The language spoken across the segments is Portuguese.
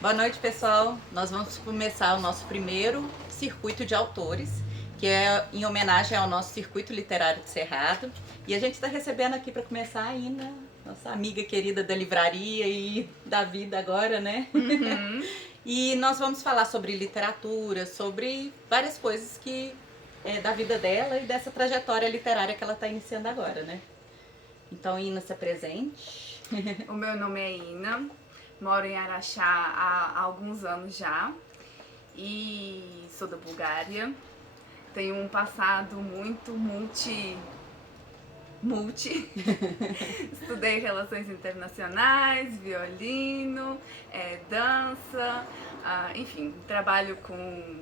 Boa noite, pessoal. Nós vamos começar o nosso primeiro circuito de autores, que é em homenagem ao nosso circuito literário de Cerrado. E a gente está recebendo aqui para começar a Ina, nossa amiga querida da livraria e da vida agora, né? E nós vamos falar sobre literatura, sobre várias coisas que da vida dela e dessa trajetória literária que ela está iniciando agora, né? Então, Ina, se apresente. O meu nome é Ina, moro em Araxá há alguns anos já e sou da Bulgária. Tenho um passado muito multi. Estudei relações internacionais, violino, dança, enfim, trabalho com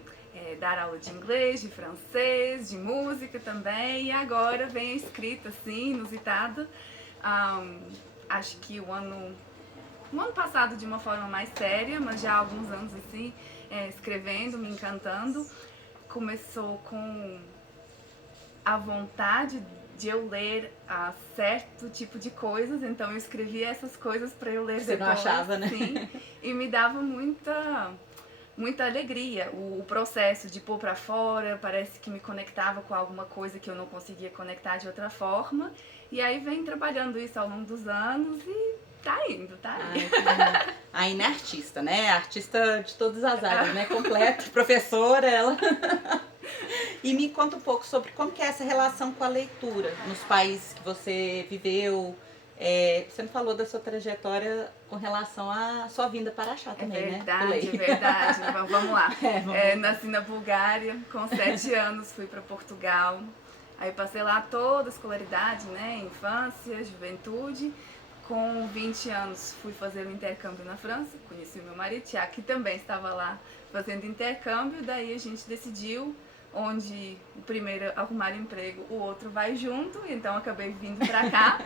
dar aula de inglês, de francês, de música também, e agora vem a escrita assim, inusitada. Acho que o ano passado de uma forma mais séria, mas já há alguns anos assim, escrevendo, me encantando. Começou com a vontade de eu ler certo tipo de coisas, então eu escrevia essas coisas para eu ler Você depois. não achava, né? Sim, e me dava muita alegria. O processo de pôr para fora parece que me conectava com alguma coisa que eu não conseguia conectar de outra forma. E aí vem trabalhando isso ao longo dos anos e tá indo. A Ina é artista, né? Artista de todas as áreas, né? Completa, professora, ela. E me conta um pouco sobre como que é essa relação com a leitura nos países que você viveu. Você me falou da sua trajetória com relação à sua vinda para Araxá também, né? É verdade. Vamos lá. Vamos. Nasci na Bulgária, com 7 anos fui para Portugal. Aí passei lá toda a escolaridade, né? Infância, juventude. Com 20 anos fui fazer um intercâmbio na França. Conheci o meu marido, Tiago, que também estava lá fazendo intercâmbio. Daí a gente decidiu onde o primeiro arrumar emprego, o outro vai junto, então acabei vindo pra cá,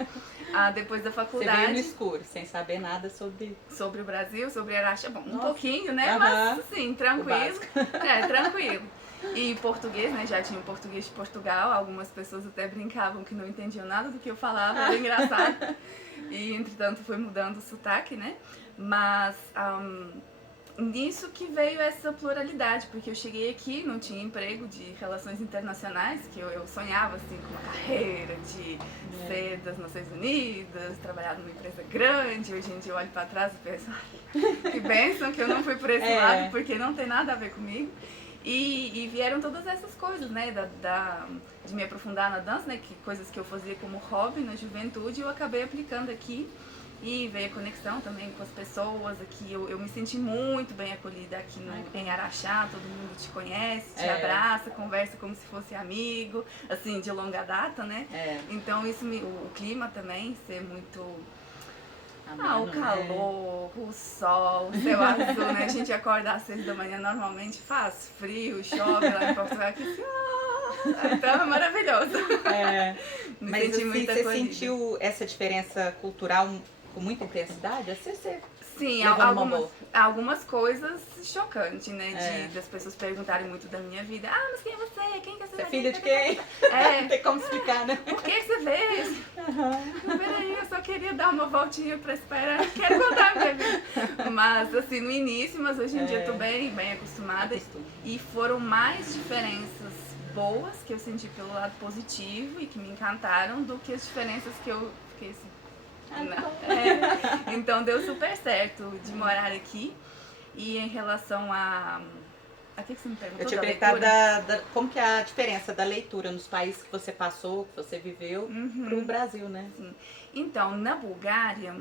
depois da faculdade. Você veio no escuro, sem saber nada sobre o Brasil, sobre Araxá, bom, um pouquinho, né, mas assim, tranquilo, tranquilo. E português, né, já tinha o português de Portugal, algumas pessoas até brincavam que não entendiam nada do que eu falava, era engraçado, e entretanto foi mudando o sotaque, né, mas nisso que veio essa pluralidade, porque eu cheguei aqui, não tinha emprego de relações internacionais, que eu sonhava assim com uma carreira de ser das Nações Unidas, trabalhar numa empresa grande. Hoje em dia eu olho para trás e penso, que bênção que eu não fui por esse lado, porque não tem nada a ver comigo. E vieram todas essas coisas, né, de me aprofundar na dança, né, coisas que eu fazia como hobby na juventude, eu acabei aplicando aqui. E veio a conexão também com as pessoas aqui. Eu me senti muito bem acolhida aqui em Araxá. Todo mundo te conhece, te abraça, conversa como se fosse amigo, assim, de longa data, né? Então isso o clima também ser muito... o calor, o sol, o céu azul, né? A gente acorda às 6 da manhã, normalmente faz frio, chove lá em Portugal, aqui assim, então é maravilhoso. Me Mas senti muito acolhida. Você sentiu essa diferença cultural com muita intensidade? Sim, algumas coisas chocantes, né? Das pessoas perguntarem muito da minha vida. Mas quem é você? Quem que é você? Você é filha de quem? Não tem como explicar, né? Por que você fez? Não, peraí, eu só queria dar uma voltinha pra esperar. Quero contar a minha vida. Mas, assim, no início, mas hoje em dia eu tô bem acostumada. E foram mais diferenças boas que eu senti pelo lado positivo e que me encantaram do que as diferenças que eu fiquei assim... Então deu super certo de morar aqui. E em relação a que você me perguntou? Eu tinha perguntado como que é a diferença da leitura nos países que você passou, que você viveu, pro Brasil, né? Sim. Então, na Bulgária,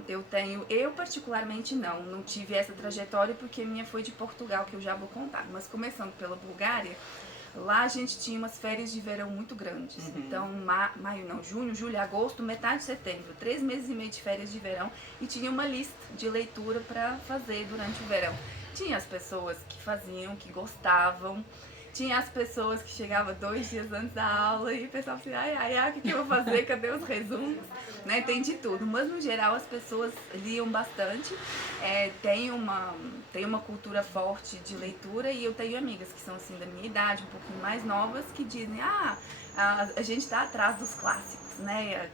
eu particularmente não tive essa trajetória porque minha foi de Portugal, que eu já vou contar. Mas começando pela Bulgária, lá a gente tinha umas férias de verão muito grandes. Então, junho, julho, agosto, metade de setembro, 3 meses e meio de férias de verão. E tinha uma lista de leitura para fazer durante o verão. Tinha as pessoas que faziam, que gostavam. Tinha as pessoas que chegavam 2 dias antes da aula e pensavam assim, o que eu vou fazer? Cadê os resumos? Né? Tem de tudo. Mas, no geral, as pessoas liam bastante. Tem uma cultura forte de leitura e eu tenho amigas que são, assim, da minha idade, um pouquinho mais novas, que dizem, a gente está atrás dos clássicos, né?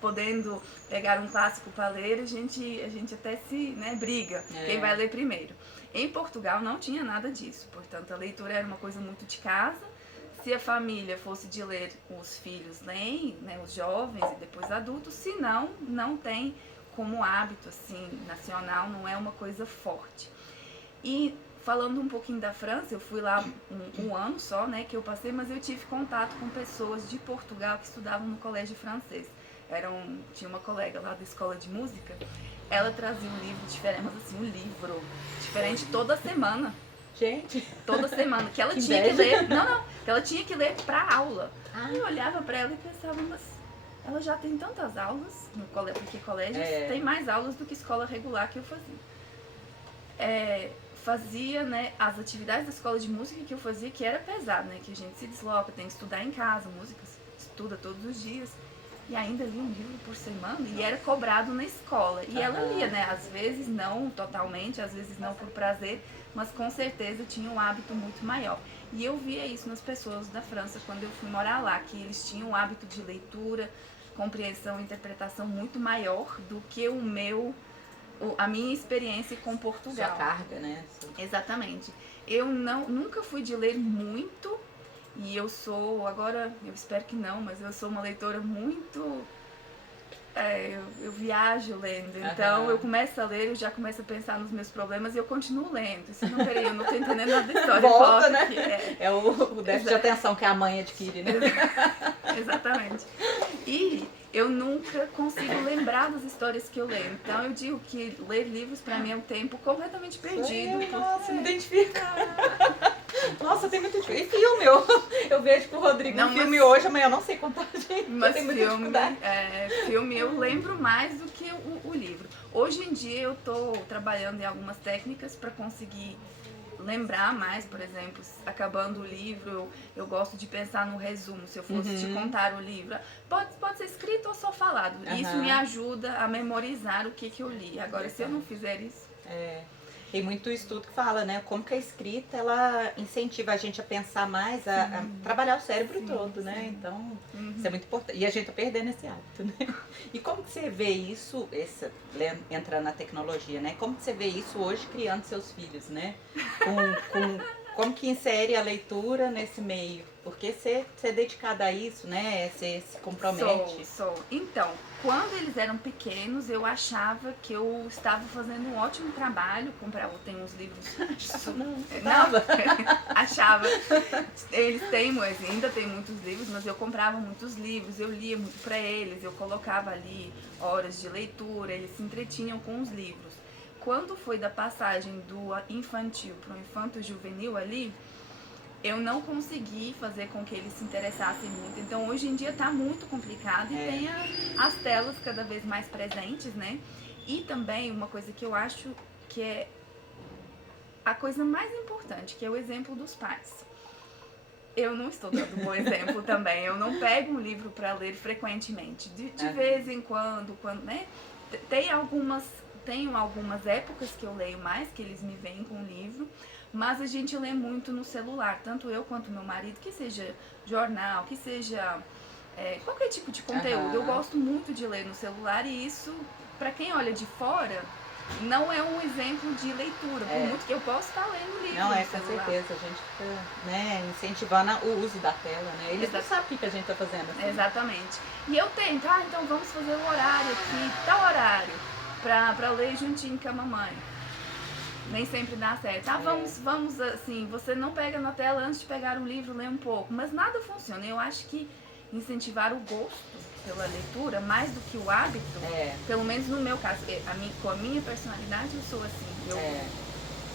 podendo pegar um clássico para ler, a gente até se, né, briga, quem vai ler primeiro. Em Portugal não tinha nada disso, portanto a leitura era uma coisa muito de casa. Se a família fosse de ler, os filhos leem, né, os jovens e depois adultos, se não, não tem como hábito assim, nacional, não é uma coisa forte. E falando um pouquinho da França, eu fui lá um ano só, né, que eu passei, mas eu tive contato com pessoas de Portugal que estudavam no colégio francês. Tinha uma colega lá da escola de música, ela trazia um livro diferente, mas assim, um livro diferente toda semana. Gente, toda semana, que ela que tinha inveja. que ler, que ela tinha que ler pra aula. Aí eu olhava pra ela e pensava, mas ela já tem tantas aulas no colégio, porque colégio tem mais aulas do que escola regular que eu fazia. Fazia, né, as atividades da escola de música que eu fazia, que era pesado, né, que a gente se desloca, tem que estudar em casa, música, estuda todos os dias. E ainda lia um livro por semana e era cobrado na escola. E ela lia, né? Às vezes não totalmente, às vezes não por prazer, mas com certeza tinha um hábito muito maior. E eu via isso nas pessoas da França quando eu fui morar lá, que eles tinham um hábito de leitura, compreensão e interpretação muito maior do que a minha experiência com Portugal. Sua carga, né? Exatamente. Eu nunca fui de ler muito. E eu sou, agora, eu espero que não, mas eu sou uma leitora muito... eu viajo lendo, então eu começo a ler, eu já começo a pensar nos meus problemas e eu continuo lendo. Isso não, peraí, eu não tô entendendo nada da história. Volta, né? É o déficit de atenção que a mãe adquire, né? Exatamente. E eu nunca consigo lembrar das histórias que eu leio. Então eu digo que ler livros pra mim é um tempo completamente perdido. Nossa, me identifica. Nossa, tem muito difícil. E filme, eu vejo pro Rodrigo um filme hoje, amanhã eu não sei contar, gente. Mas filme eu lembro mais do que o livro. Hoje em dia eu tô trabalhando em algumas técnicas para conseguir lembrar mais, por exemplo, acabando o livro, eu gosto de pensar no resumo, se eu fosse te contar o livro. Pode ser escrito ou só falado. Isso me ajuda a memorizar o que eu li. Agora, se eu não fizer isso... Tem muito estudo que fala, né, como que a escrita, ela incentiva a gente a pensar mais, a trabalhar o cérebro todo, né, então isso é muito importante, e a gente tá perdendo esse hábito, né. E como que você vê isso, entrando na tecnologia, né, como que você vê isso hoje criando seus filhos, né, como que insere a leitura nesse meio? Porque você é dedicada a isso, né? Você se compromete. Sou. Então, quando eles eram pequenos, eu achava que eu estava fazendo um ótimo trabalho. Eu tenho uns livros... Não. Achava. Eles ainda têm muitos livros, mas eu comprava muitos livros, eu lia muito para eles, eu colocava ali horas de leitura, eles se entretinham com os livros. Quando foi da passagem do infantil para o infanto-juvenil ali, eu não consegui fazer com que eles se interessassem muito. Então, hoje em dia está muito complicado e tem as telas cada vez mais presentes, né? E também uma coisa que eu acho que é a coisa mais importante, que é o exemplo dos pais. Eu não estou dando um bom exemplo também. Eu não pego um livro para ler frequentemente. De vez em quando, né? Tenho algumas épocas que eu leio mais, que eles me veem com livro, mas a gente lê muito no celular, tanto eu quanto meu marido, que seja jornal, que seja qualquer tipo de conteúdo. Eu gosto muito de ler no celular e isso, para quem olha de fora, não é um exemplo de leitura, por muito que eu possa estar lendo livro. Não, com certeza, a gente fica, né, incentivando o uso da tela, né? Eles não sabem o que a gente está fazendo. Assim. Exatamente. E eu tento, então vamos fazer o horário aqui, tal horário, pra ler juntinho com a mamãe. Nem sempre dá certo. Vamos assim, você não pega na tela antes de pegar um livro, lê um pouco. Mas nada funciona. Eu acho que incentivar o gosto pela leitura, mais do que o hábito, pelo menos no meu caso, com a minha personalidade eu sou assim. Eu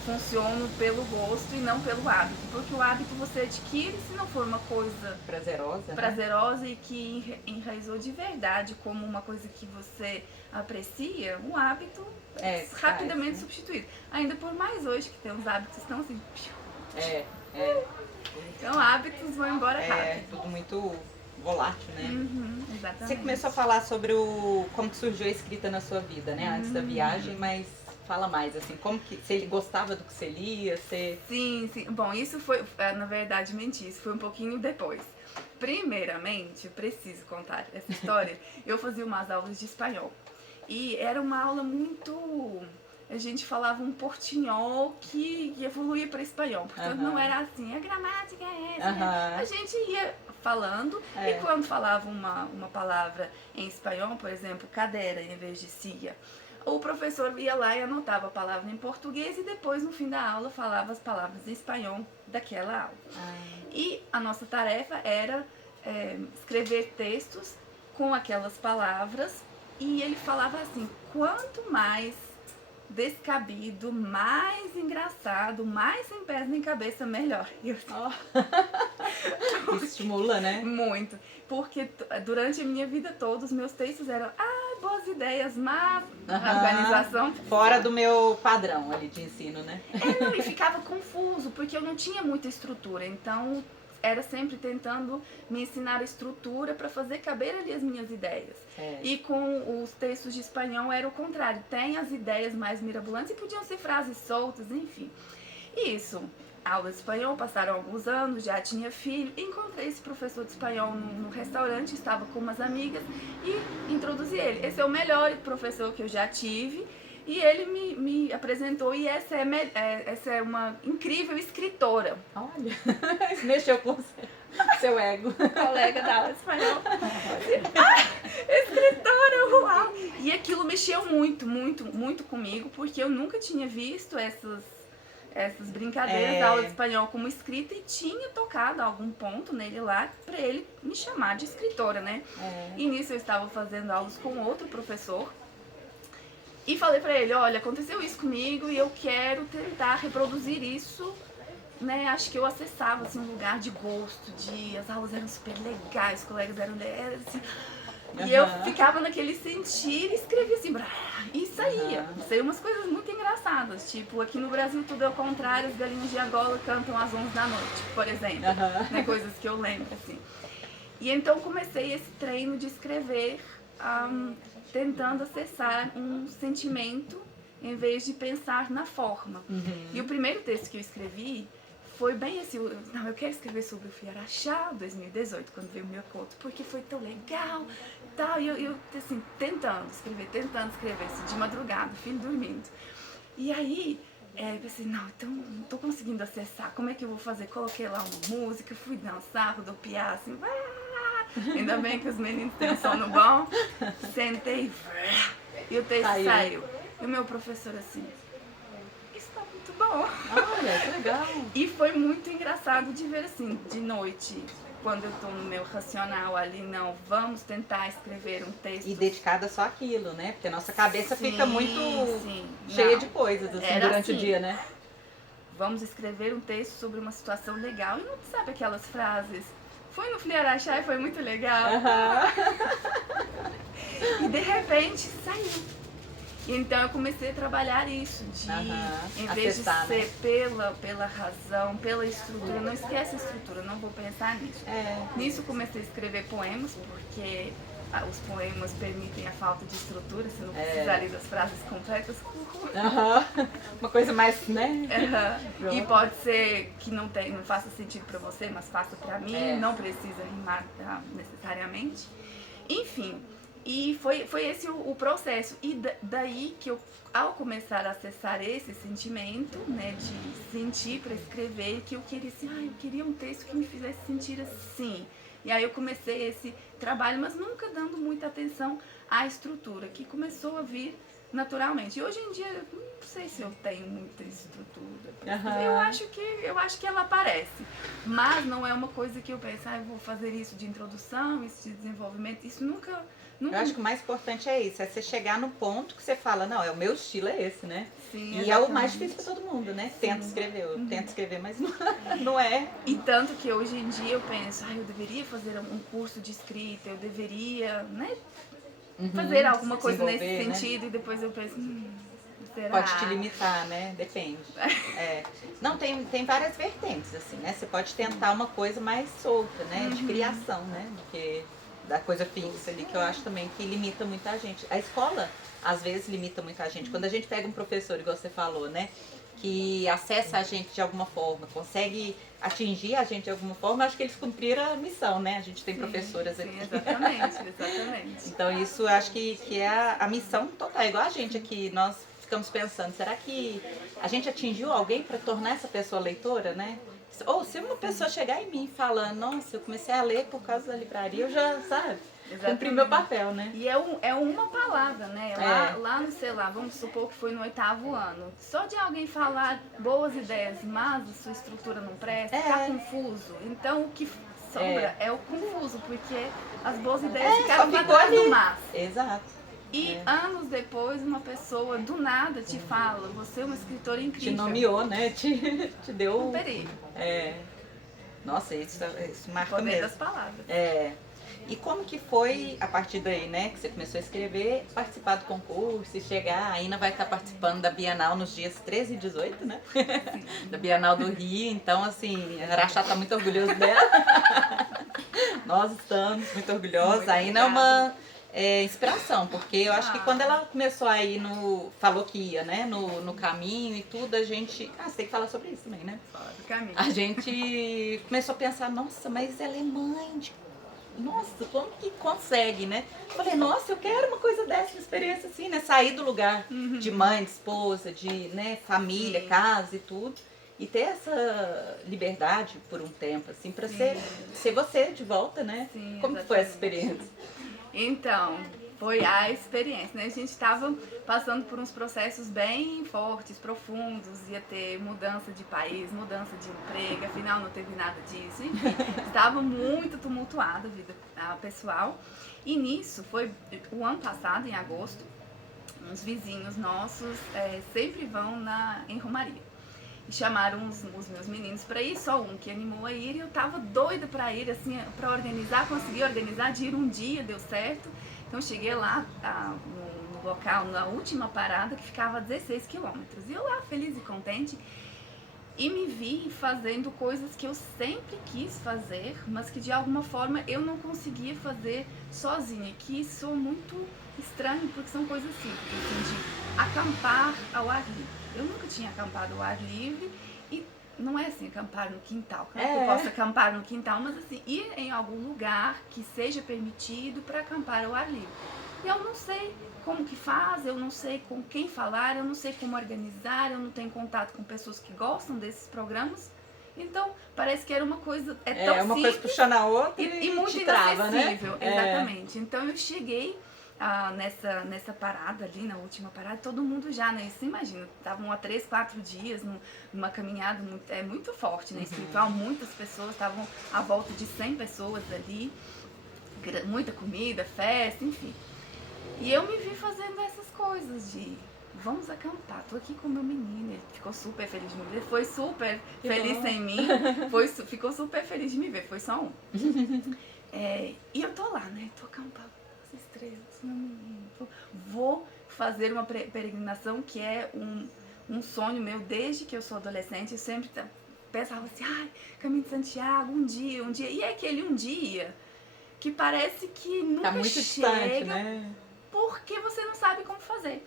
funciono pelo gosto e não pelo hábito. Porque o hábito você adquire se não for uma coisa prazerosa, né? E que enraizou de verdade como uma coisa que você aprecia, o hábito é rapidamente substituído. Ainda por mais hoje que tem uns hábitos que estão assim. Então hábitos vão embora rápido. É tudo muito volátil, né? Exatamente. Você começou a falar sobre como que surgiu a escrita na sua vida, né? Antes da viagem, mas fala mais, assim, como que você gostava do que você lia? Sim. Bom, isso foi, na verdade, mentira, isso foi um pouquinho depois. Primeiramente, eu preciso contar essa história. Eu fazia umas aulas de espanhol. E era uma aula muito... A gente falava um portinhol que evoluía para espanhol. Portanto, não era assim, a gramática é essa. A gente ia falando e quando falava uma palavra em espanhol, por exemplo, cadeira em vez de cia, o professor ia lá e anotava a palavra em português e depois, no fim da aula, falava as palavras em espanhol daquela aula. E a nossa tarefa era escrever textos com aquelas palavras e ele falava assim, quanto mais descabido, mais engraçado, mais sem pés nem cabeça, melhor. Isso estimula, né? Muito. Porque durante a minha vida toda, os meus textos eram boas ideias, má organização. Fora do meu padrão ali de ensino, né? Não, e ficava confuso, porque eu não tinha muita estrutura. Então, era sempre tentando me ensinar a estrutura para fazer caber ali as minhas ideias. E com os textos de espanhol era o contrário. Tem as ideias mais mirabolantes e podiam ser frases soltas, enfim. Isso. Aula de espanhol, passaram alguns anos, já tinha filho. Encontrei esse professor de espanhol no restaurante, estava com umas amigas e introduzi ele. Esse é o melhor professor que eu já tive. E ele me apresentou, e essa é uma incrível escritora. Olha, isso mexeu com seu ego. Colega da aula de espanhol. Escritora, uau! E aquilo mexeu muito, muito, muito comigo, porque eu nunca tinha visto essas brincadeiras da aula de espanhol como escrita e tinha tocado algum ponto nele lá para ele me chamar de escritora, né? E nisso eu estava fazendo aulas com outro professor. E falei pra ele, olha, aconteceu isso comigo e eu quero tentar reproduzir isso, né? Acho que eu acessava, assim, um lugar de gosto, as aulas eram super legais, os colegas eram assim... E eu ficava naquele sentir e escrevia assim, e saía. Saía umas coisas muito engraçadas, tipo, aqui no Brasil tudo é o contrário, as galinhas de Angola cantam às 11 da noite, por exemplo, né? Coisas que eu lembro, assim. E então comecei esse treino de escrever, tentando acessar um sentimento em vez de pensar na forma. E o primeiro texto que eu escrevi foi bem assim, não, eu quero escrever sobre o Fiaraxá, 2018, quando veio o meu conto, porque foi tão legal, tal, e eu assim, tentando escrever, assim, de madrugada, filho dormindo. E aí, eu pensei, não, então não tô conseguindo acessar, como é que eu vou fazer? Coloquei lá uma música, fui dançar, rodopiar, assim, ainda bem que os meninos têm um sono bom. Sentei e o texto saiu. E o meu professor assim, isso tá muito bom. Olha, que legal. E foi muito engraçado de ver assim, de noite, quando eu tô no meu racional ali, não, vamos tentar escrever um texto. E dedicada só àquilo, né? Porque a nossa cabeça fica muito cheia de coisas assim, durante o dia, né? Vamos escrever um texto sobre uma situação legal. E não sabe aquelas frases... Fui no Fiaraxá e foi muito legal. E de repente saiu. Então eu comecei a trabalhar isso, em vez de ser pela razão, pela estrutura, não esquece a estrutura, não vou pensar nisso. Nisso comecei a escrever poemas, porque os poemas permitem a falta de estrutura, você não precisa ali das frases completas. Uma coisa mais, né? E pode ser que não faça sentido pra você, mas faça pra mim, não precisa rimar necessariamente. Enfim, e foi esse o processo. E daí que eu, ao começar a acessar esse sentimento, né, de sentir pra escrever, que eu queria assim, eu queria um texto que me fizesse sentir assim. E aí eu comecei esse trabalho, mas nunca dando muita atenção à estrutura, que começou a vir naturalmente. E hoje em dia, eu não sei se eu tenho muita estrutura. Eu acho que ela aparece. Mas não é uma coisa que eu penso, eu vou fazer isso de introdução, isso de desenvolvimento. Isso nunca... Eu acho que o mais importante é isso, é você chegar no ponto que você fala, não, o meu estilo é esse, né? Sim, e exatamente. é o mais difícil para todo mundo, né? Tenta escrever, eu tento escrever, mas não é. E tanto que hoje em dia eu penso, eu deveria fazer um curso de escrita, eu deveria, né, fazer alguma coisa nesse sentido, né? E depois eu penso, será? Pode te limitar, né? Depende. Não, tem várias vertentes, assim, né? Você pode tentar uma coisa mais solta, né? De criação, né? Porque da coisa fixa ali, que eu acho também que limita muita gente. A escola, às vezes, limita muita gente. Quando a gente pega um professor, igual você falou, né? que acessa a gente de alguma forma, consegue atingir a gente de alguma forma, acho que eles cumpriram a missão, né? A gente tem professoras sim, aqui. exatamente, exatamente. Então isso eu acho que é a missão total, igual a gente aqui, nós ficamos pensando, será que a gente atingiu alguém para tornar essa pessoa leitora, né? Ou se uma pessoa chegar em mim falando, nossa, eu comecei a ler por causa da livraria, eu já, sabe, cumpri meu papel, né? E é uma palavra, né? Lá no, sei lá, vamos supor que foi no 8º ano. Só de alguém falar boas ideias, mas a sua estrutura não presta, tá confuso. Então o que sobra é o confuso, porque as boas ideias ficaram pra trás do mas. Exato. E anos depois, uma pessoa do nada te fala, você é uma escritora incrível. Te nomeou, né? Te deu... Um perigo. Nossa, isso marca Poder mesmo. das palavras. E como que foi, a partir daí, né, que você começou a escrever, participar do concurso e chegar, a Ina vai estar participando da Bienal nos dias 13 e 18, né? Da Bienal do Rio, então, assim, a Araxá está muito orgulhoso dela. Nós estamos muito orgulhosos. A Ina é uma inspiração, porque eu acho que quando ela começou a ir falou que ia, né, no caminho e tudo, a gente... você tem que falar sobre isso também, né? Fala do caminho. A gente começou a pensar, nossa, mas ela é mãe de... Nossa, como que consegue, né? Falei, nossa, eu quero uma coisa dessa, uma experiência assim, né? Sair do lugar de mãe, de esposa, de, né, família, casa e tudo. E ter essa liberdade por um tempo, assim, pra ser você de volta, né? Sim, como que foi essa experiência? Então, foi a experiência, né? A gente estava passando por uns processos bem fortes, profundos, ia ter mudança de país, mudança de emprego, afinal não teve nada disso, enfim, estava muito tumultuada a vida pessoal. E nisso, foi o ano passado, em agosto, uns vizinhos nossos sempre vão em Romaria. E chamaram os meus meninos para ir, só um que animou a ir, e eu tava doida para ir, assim, para organizar, consegui organizar, de ir um dia, deu certo. Então cheguei lá no local, na última parada, que ficava a 16 quilômetros. E eu lá, feliz e contente, e me vi fazendo coisas que eu sempre quis fazer, mas que de alguma forma eu não conseguia fazer sozinha, que sou muito estranho, porque são coisas simples, assim, de acampar ao ar livre. Eu nunca tinha acampado ao ar livre e não é assim, acampar no quintal. Claro que eu posso acampar no quintal, mas assim, ir em algum lugar que seja permitido para acampar ao ar livre. E eu não sei como que faz, eu não sei com quem falar, eu não sei como organizar, eu não tenho contato com pessoas que gostam desses programas. Então, parece que era uma coisa tão uma simples, coisa puxando a outra e muito inacessível, né? Exatamente. Então eu cheguei nessa parada ali, na última parada, todo mundo já, né? Você imagina, estavam há 3, 4 dias numa caminhada muito forte, né? Espiritual, muitas pessoas, estavam à volta de 100 pessoas ali, muita comida, festa, enfim. E eu me vi fazendo essas coisas de... Vamos acampar, tô aqui com meu menino, ele ficou super feliz de me ver, foi super feliz sem mim, ficou super feliz de me ver, foi só um. E eu tô lá, né, tô acampando, as estrelas, meu menino, vou fazer uma peregrinação que é um sonho meu desde que eu sou adolescente, eu sempre pensava assim, Caminho de Santiago, um dia, e é aquele um dia que parece que nunca tá muito chega. distante, né? Porque você não sabe como fazer.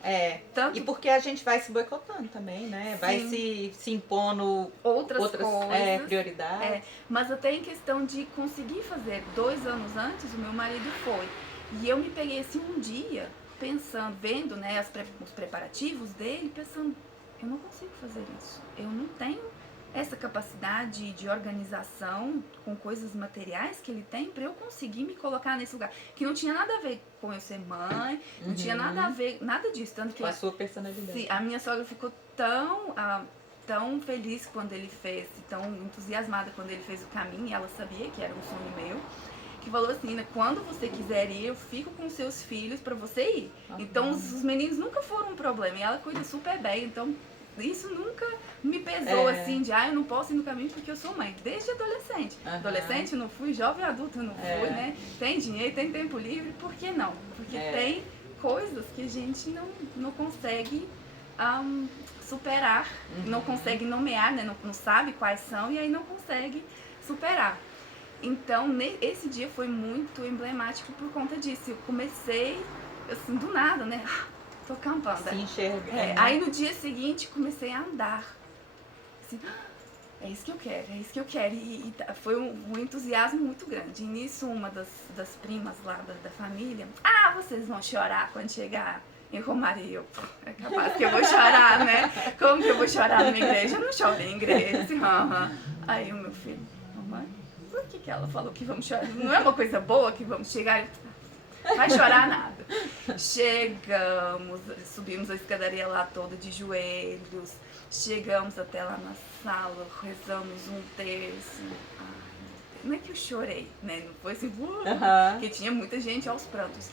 E porque a gente vai se boicotando também, né? Vai se impondo outras coisas, prioridades. Mas até em questão de conseguir fazer 2 anos antes, o meu marido foi. E eu me peguei assim um dia, pensando, vendo, né, os preparativos dele, pensando, eu não consigo fazer isso. Eu não tenho essa capacidade de organização com coisas materiais que ele tem para eu conseguir me colocar nesse lugar. Que não tinha nada a ver com eu ser mãe, não tinha nada a ver, nada disso. Tanto que com a sua personalidade. A minha sogra ficou tão feliz quando ele fez, tão entusiasmada quando ele fez o caminho, e ela sabia que era um sonho meu, que falou assim, né, quando você quiser ir, eu fico com seus filhos para você ir. Então os meninos nunca foram um problema, e ela cuida super bem, então... Isso nunca me pesou assim, de eu não posso ir no caminho porque eu sou mãe, desde adolescente. Adolescente eu não fui, jovem adulto eu não fui, né? Tem dinheiro, tem tempo livre, por que não? Porque tem coisas que a gente não consegue superar, não consegue nomear, né? Não sabe quais são e aí não consegue superar. Então, esse dia foi muito emblemático por conta disso. Eu comecei, assim, do nada, né? Tô acampando. Se enxerga. Aí no dia seguinte comecei a andar. assim, é isso que eu quero, é isso que eu quero. Foi um entusiasmo muito grande. E nisso, uma das primas lá da família, vocês vão chorar quando chegar em Romaria. É capaz que eu vou chorar, né? Como que eu vou chorar numa igreja? Eu não choro em igreja. Aí o meu filho, mamãe, por que ela falou que vamos chorar? Não é uma coisa boa que vamos chegar? Vai chorar nada. Chegamos, subimos a escadaria lá toda de joelhos, chegamos até lá na sala, rezamos um terço. Não é que eu chorei, né? Não foi assim, porque tinha muita gente aos prantos.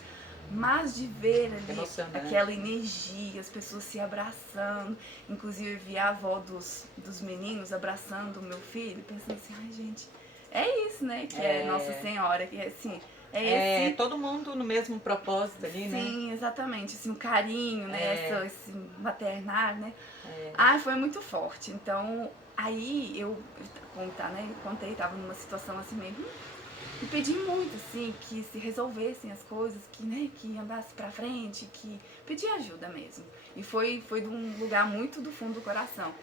Mas de ver ali aquela energia, as pessoas se abraçando, inclusive eu vi a avó dos meninos abraçando o meu filho, pensando assim, ai gente, é isso, né? Que é Nossa Senhora, que é assim, todo mundo no mesmo propósito ali, né? Sim, exatamente, assim, o carinho, né? Esse maternar, né? Foi muito forte. Então, aí eu contei, tava numa situação assim mesmo. E pedi muito, assim, que se resolvessem as coisas, que andasse pra frente, que pedi ajuda mesmo. E foi de um lugar muito do fundo do coração.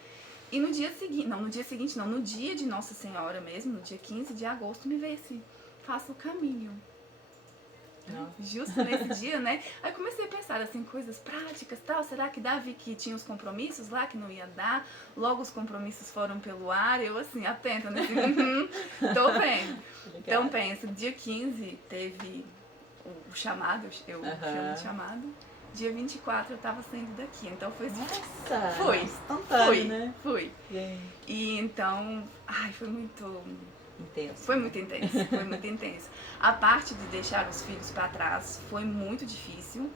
E no dia de Nossa Senhora mesmo, no dia 15 de agosto, me veio assim, faça o caminho. Justo nesse dia, né? Aí comecei a pensar assim, coisas práticas, tal, será que Davi que tinha os compromissos lá que não ia dar? Logo os compromissos foram pelo ar, eu assim, atenta, né? Tô vendo. Então pensa, dia 15 teve o chamado, eu chamo de chamado. Dia 24 eu tava saindo daqui, então foi assim. Nossa! Foi, instantâneo, né? Fui. E então, foi muito intenso. Foi muito intenso. A parte de deixar os filhos para trás foi muito difícil,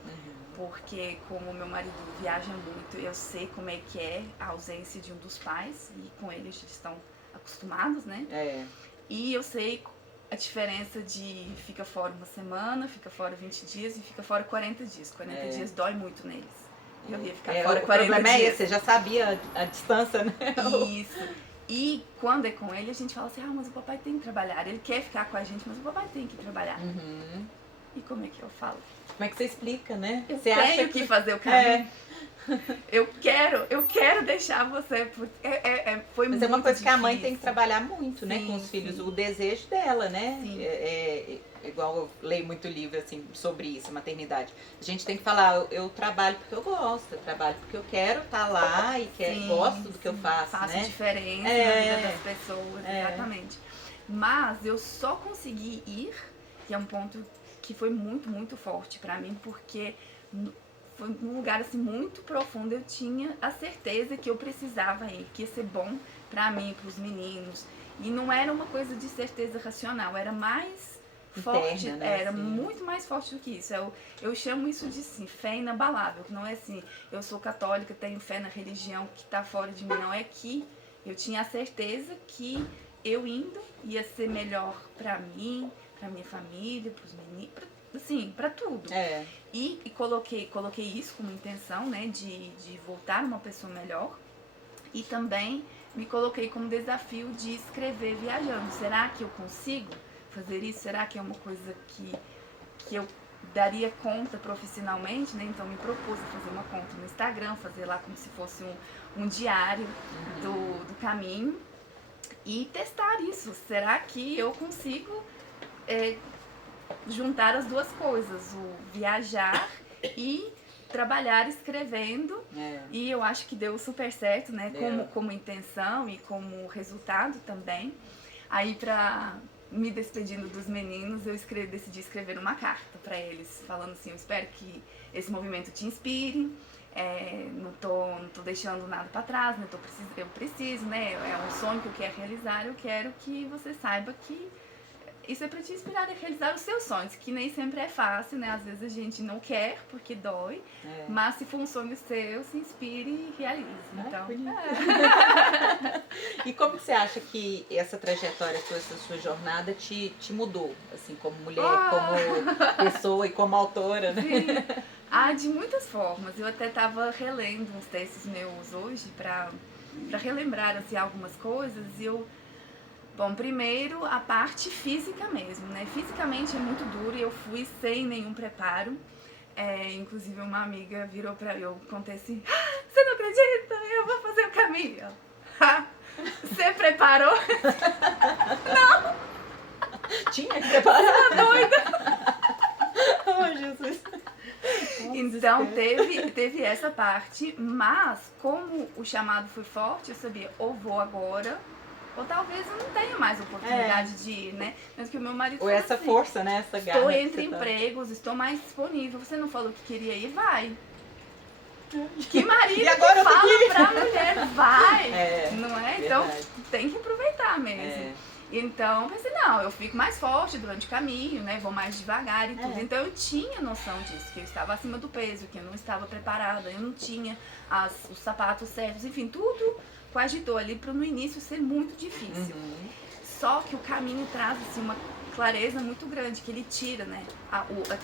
porque como meu marido viaja muito, eu sei como é que é a ausência de um dos pais, e com eles estão acostumados, né? E eu sei a diferença de fica fora uma semana, fica fora 20 dias e fica fora 40 dias. 40 dias dói muito neles. Eu ia ficar fora 40 dias. O problema é esse, você já sabia a distância, né? Isso. E quando é com ele, a gente fala assim, mas o papai tem que trabalhar. Ele quer ficar com a gente, mas o papai tem que trabalhar. E como é que eu falo? Como é que você explica, né? Eu você tenho acha que fazer o caminho. Eu quero deixar você. Foi mas muito é uma coisa difícil. que a mãe tem que trabalhar muito, né? Com os filhos. Sim. O desejo dela, né? Sim. Igual eu leio muito livro assim, sobre isso, maternidade. A gente tem que falar, eu trabalho porque eu gosto, eu trabalho porque eu quero estar lá e gosto do que eu faço, Faço né? diferença na vida das pessoas, exatamente. Mas eu só consegui ir, que é um ponto que foi muito, muito forte pra mim, porque foi num lugar assim muito profundo, eu tinha a certeza que eu precisava ir, que ia ser bom pra mim, pros meninos. E não era uma coisa de certeza racional, era mais forte, interna, né? Era muito mais forte do que isso. Eu chamo isso de assim, fé inabalável, que não é assim, eu sou católica, tenho fé na religião que tá fora de mim, não, é que eu tinha a certeza que eu indo ia ser melhor pra mim, pra minha família, pros meninos, assim, pra tudo. E coloquei isso como intenção, né, de voltar uma pessoa melhor. E também me coloquei como desafio de escrever viajando. Será que eu consigo fazer isso? Será que é uma coisa que eu daria conta profissionalmente, né? Então me propus a fazer uma conta no Instagram, fazer lá como se fosse um diário do caminho e testar isso. Será que eu consigo juntar as duas coisas, o viajar e trabalhar escrevendo, e eu acho que deu super certo, né? Como intenção e como resultado também. Aí pra me despedindo dos meninos, eu decidi escrever uma carta para eles, falando assim, eu espero que esse movimento te inspire, não tô deixando nada para trás, né? Eu preciso, né? É um sonho que eu quero realizar, eu quero que você saiba que isso é para te inspirar a realizar os seus sonhos, que nem sempre é fácil, né? Às vezes a gente não quer porque dói, mas se for um sonho seu, se inspire e realize. Então, E como que você acha que essa trajetória, essa sua jornada te mudou, assim, como mulher, como pessoa e como autora, né? Sim. De muitas formas. Eu até estava relendo uns textos meus hoje para relembrar assim, algumas coisas e Bom, primeiro a parte física mesmo, né? Fisicamente é muito duro e eu fui sem nenhum preparo. Inclusive uma amiga virou pra eu contei assim, você não acredita? Eu vou fazer o caminho. Você preparou? Tinha que preparar. Tá doida? Oh, Jesus. Então teve essa parte, mas como o chamado foi forte, eu sabia, ou vou agora, ou talvez eu não tenha mais oportunidade de ir, né? Mas que o meu marido Ou falou essa assim, força, né? Essa garra. estou que entre você tá. empregos, estou mais disponível. Você não falou que queria ir? Vai. Que marido E agora que eu tô fala aqui. pra mulher, vai, É, não é? verdade. Então tem que aproveitar mesmo. É. Então eu pensei, não, eu fico mais forte durante o caminho, né? Vou mais devagar e tudo. É. Então eu tinha noção disso, que eu estava acima do peso, que eu não estava preparada, eu não tinha os sapatos certos, enfim, tudo coagitou ali para no início ser muito difícil. Uhum. Só que o caminho traz assim, uma clareza muito grande, que ele tira, né?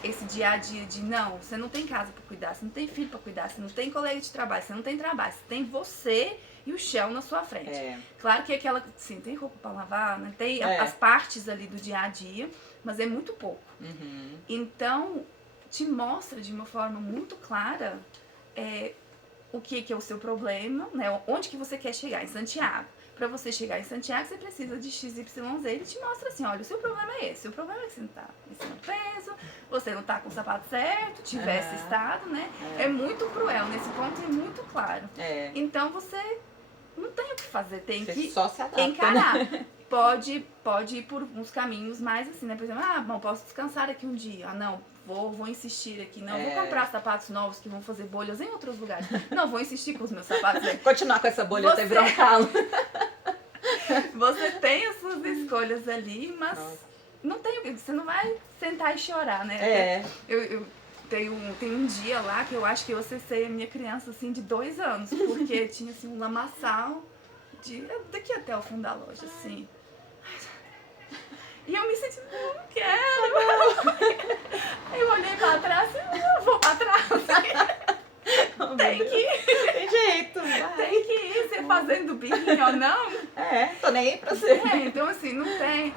Esse dia a dia de não, você não tem casa pra cuidar, você não tem filho pra cuidar, você não tem colega de trabalho, você não tem trabalho, você tem você e o chão na sua frente. É. Claro que aquela, sim, tem roupa pra lavar, né? Tem É. as partes ali do dia a dia, mas é muito pouco. Uhum. Então, te mostra de uma forma muito clara o que é o seu problema, né? Onde que você quer chegar, em Santiago. Para você chegar em Santiago, você precisa de XYZ. Ele te mostra assim, olha, o seu problema é esse. O problema é que você não tá em cima do peso, você não tá com o sapato certo, tivesse estado, né? É muito cruel, nesse ponto é muito claro. É. Então você não tem o que fazer, tem Você que só se adapta, encarar. né? Pode ir por uns caminhos mais assim, né? Por exemplo, bom, posso descansar aqui um dia. Não, vou insistir aqui. Não, vou comprar sapatos novos que vão fazer bolhas em outros lugares. Não, vou insistir com os meus sapatos. Continuar com essa bolha até virar um calo. Você tem as suas escolhas ali, mas Nossa. não tem, você não vai sentar e chorar, né? É. Eu tenho um dia lá que eu acho que eu acessei a minha criança assim de 2 anos, porque tinha assim um lamaçal daqui até o fundo da loja, assim. E eu me senti, não quero. Aí eu olhei pra trás e eu vou pra trás. Tem que ir. Tem jeito. Vai. Tem que ir, você fazendo birrinho ou não. É, tô nem aí pra você. Então assim, não tem,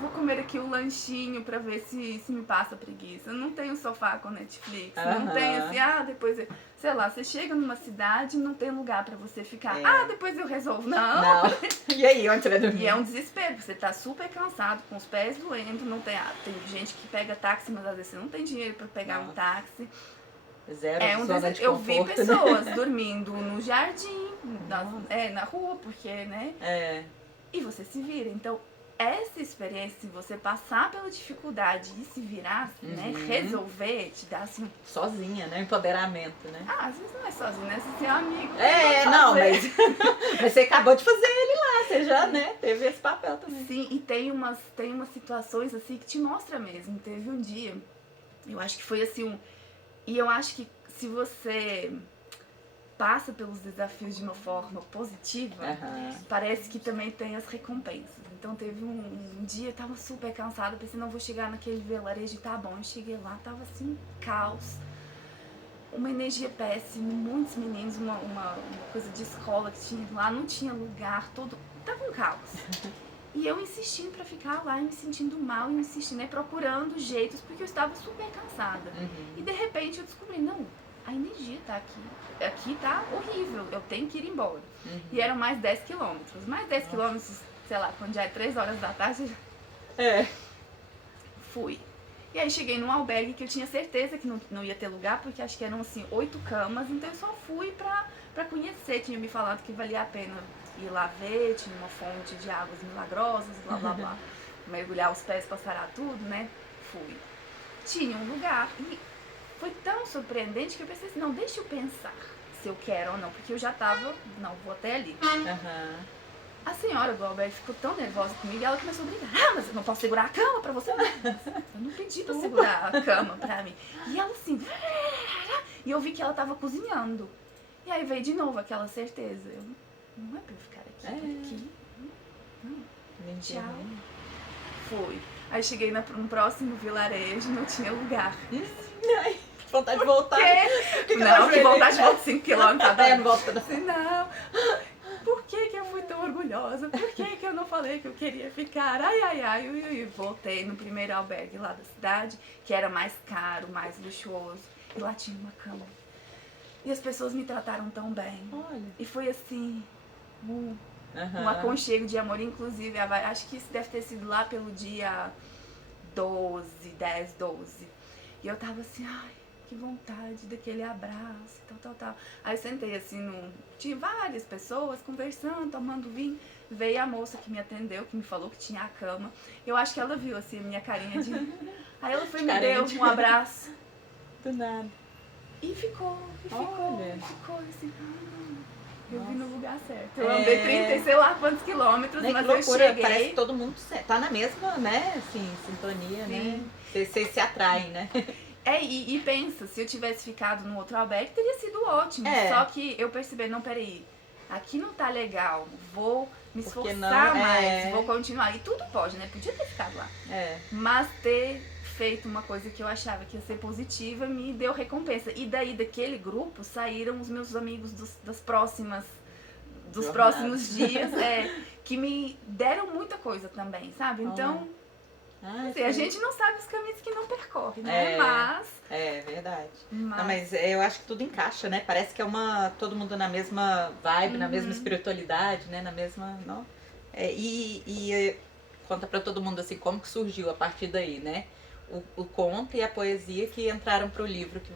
vou comer aqui o lanchinho pra ver se me passa preguiça. Não tem o sofá com Netflix. Não tem assim, depois, sei lá, você chega numa cidade e não tem lugar pra você ficar. Depois eu resolvo. Não. E aí, onde você vai dormir? E é um desespero, você tá super cansado, com os pés doendo, não tem. Tem gente que pega táxi, mas às vezes você não tem dinheiro pra pegar um táxi. Zero zona de Eu conforto. vi pessoas dormindo no jardim, na rua, porque, né? É. E você se vira. Então, essa experiência, se você passar pela dificuldade e se virar, né? Resolver, te dá assim. Sozinha, né? Empoderamento, né? Às vezes não é sozinho, né? Você tem um amigo. Mas você acabou de fazer ele lá, você já, né? Teve esse papel também. Sim, e tem umas situações assim que te mostra mesmo. Teve um dia, eu acho que foi assim E eu acho que se você passa pelos desafios de uma forma positiva, parece que também tem as recompensas. Então teve um dia, eu tava super cansada, pensei, não, vou chegar naquele vilarejo e tá bom. Eu cheguei lá, tava assim, caos, uma energia péssima, muitos meninos, uma coisa de escola que tinha lá, não tinha lugar, tava um caos. E eu insistindo pra ficar lá, e me sentindo mal, e insistindo, né, procurando jeitos, porque eu estava super cansada. E de repente eu descobri, não, a energia tá aqui. Aqui tá horrível, eu tenho que ir embora. E eram mais 10 quilômetros. Mais 10 quilômetros, sei lá, quando já é 3 horas da tarde, fui. E aí cheguei num albergue que eu tinha certeza que não ia ter lugar, porque acho que eram assim 8 camas, então eu só fui pra conhecer. Tinha me falado que valia a pena ir lá ver, tinha uma fonte de águas milagrosas, blá blá blá. Mergulhar os pés pra sarar tudo, né? Fui. Tinha um lugar e foi tão surpreendente que eu pensei assim, não, deixa eu pensar se eu quero ou não, porque eu já tava, não, vou até ali. A senhora do albergue ficou tão nervosa comigo e ela começou a brigar. Mas eu não posso segurar a cama pra você. Eu não pedi pra segurar a cama pra mim. E ela assim, e eu vi que ela tava cozinhando. E aí veio de novo aquela certeza. Não é pra eu ficar aqui. Não. Tchau. Fui. Aí cheguei no próximo vilarejo, não tinha lugar. Ai, que vontade de voltar. Que vontade de voltar 5 quilômetros. Não volta. Não. Por que eu fui tão orgulhosa? Por que eu não falei que eu queria ficar? Ai. Eu voltei no primeiro albergue lá da cidade, que era mais caro, mais luxuoso. E lá tinha uma cama. E as pessoas me trataram tão bem. Olha. E foi assim, um aconchego de amor, inclusive, acho que isso deve ter sido lá pelo dia 10, 12. E eu tava assim, ai, que vontade daquele abraço, tal. Aí eu sentei assim, tinha várias pessoas conversando, tomando vinho. Veio a moça que me atendeu, que me falou que tinha a cama. Eu acho que ela viu assim a minha carinha de... Aí ela foi me deu um abraço. Do nada. E ficou assim, eu vim no lugar certo. Eu andei 30 e sei lá quantos quilômetros, mas que loucura, eu cheguei. parece que todo mundo tá na mesma, né, assim, sintonia, sim, né? Vocês se atraem, né? E pensa, se eu tivesse ficado no outro albergue, teria sido ótimo. Só que eu percebi, não, peraí, aqui não tá legal, vou me esforçar mais, vou continuar. E tudo pode, né? Podia ter ficado lá. Mas ter feito uma coisa que eu achava que ia ser positiva me deu recompensa. E daí, daquele grupo, saíram os meus amigos dos próximos dias, que me deram muita coisa também, sabe? Então, assim, a gente não sabe os caminhos que não percorre, né? Mas... É verdade. Não, mas eu acho que tudo encaixa, né? Parece que é todo mundo na mesma vibe, na mesma espiritualidade, né? Na mesma... Não? Conta pra todo mundo, assim, como que surgiu a partir daí, né? O conto e a poesia que entraram pro livro, que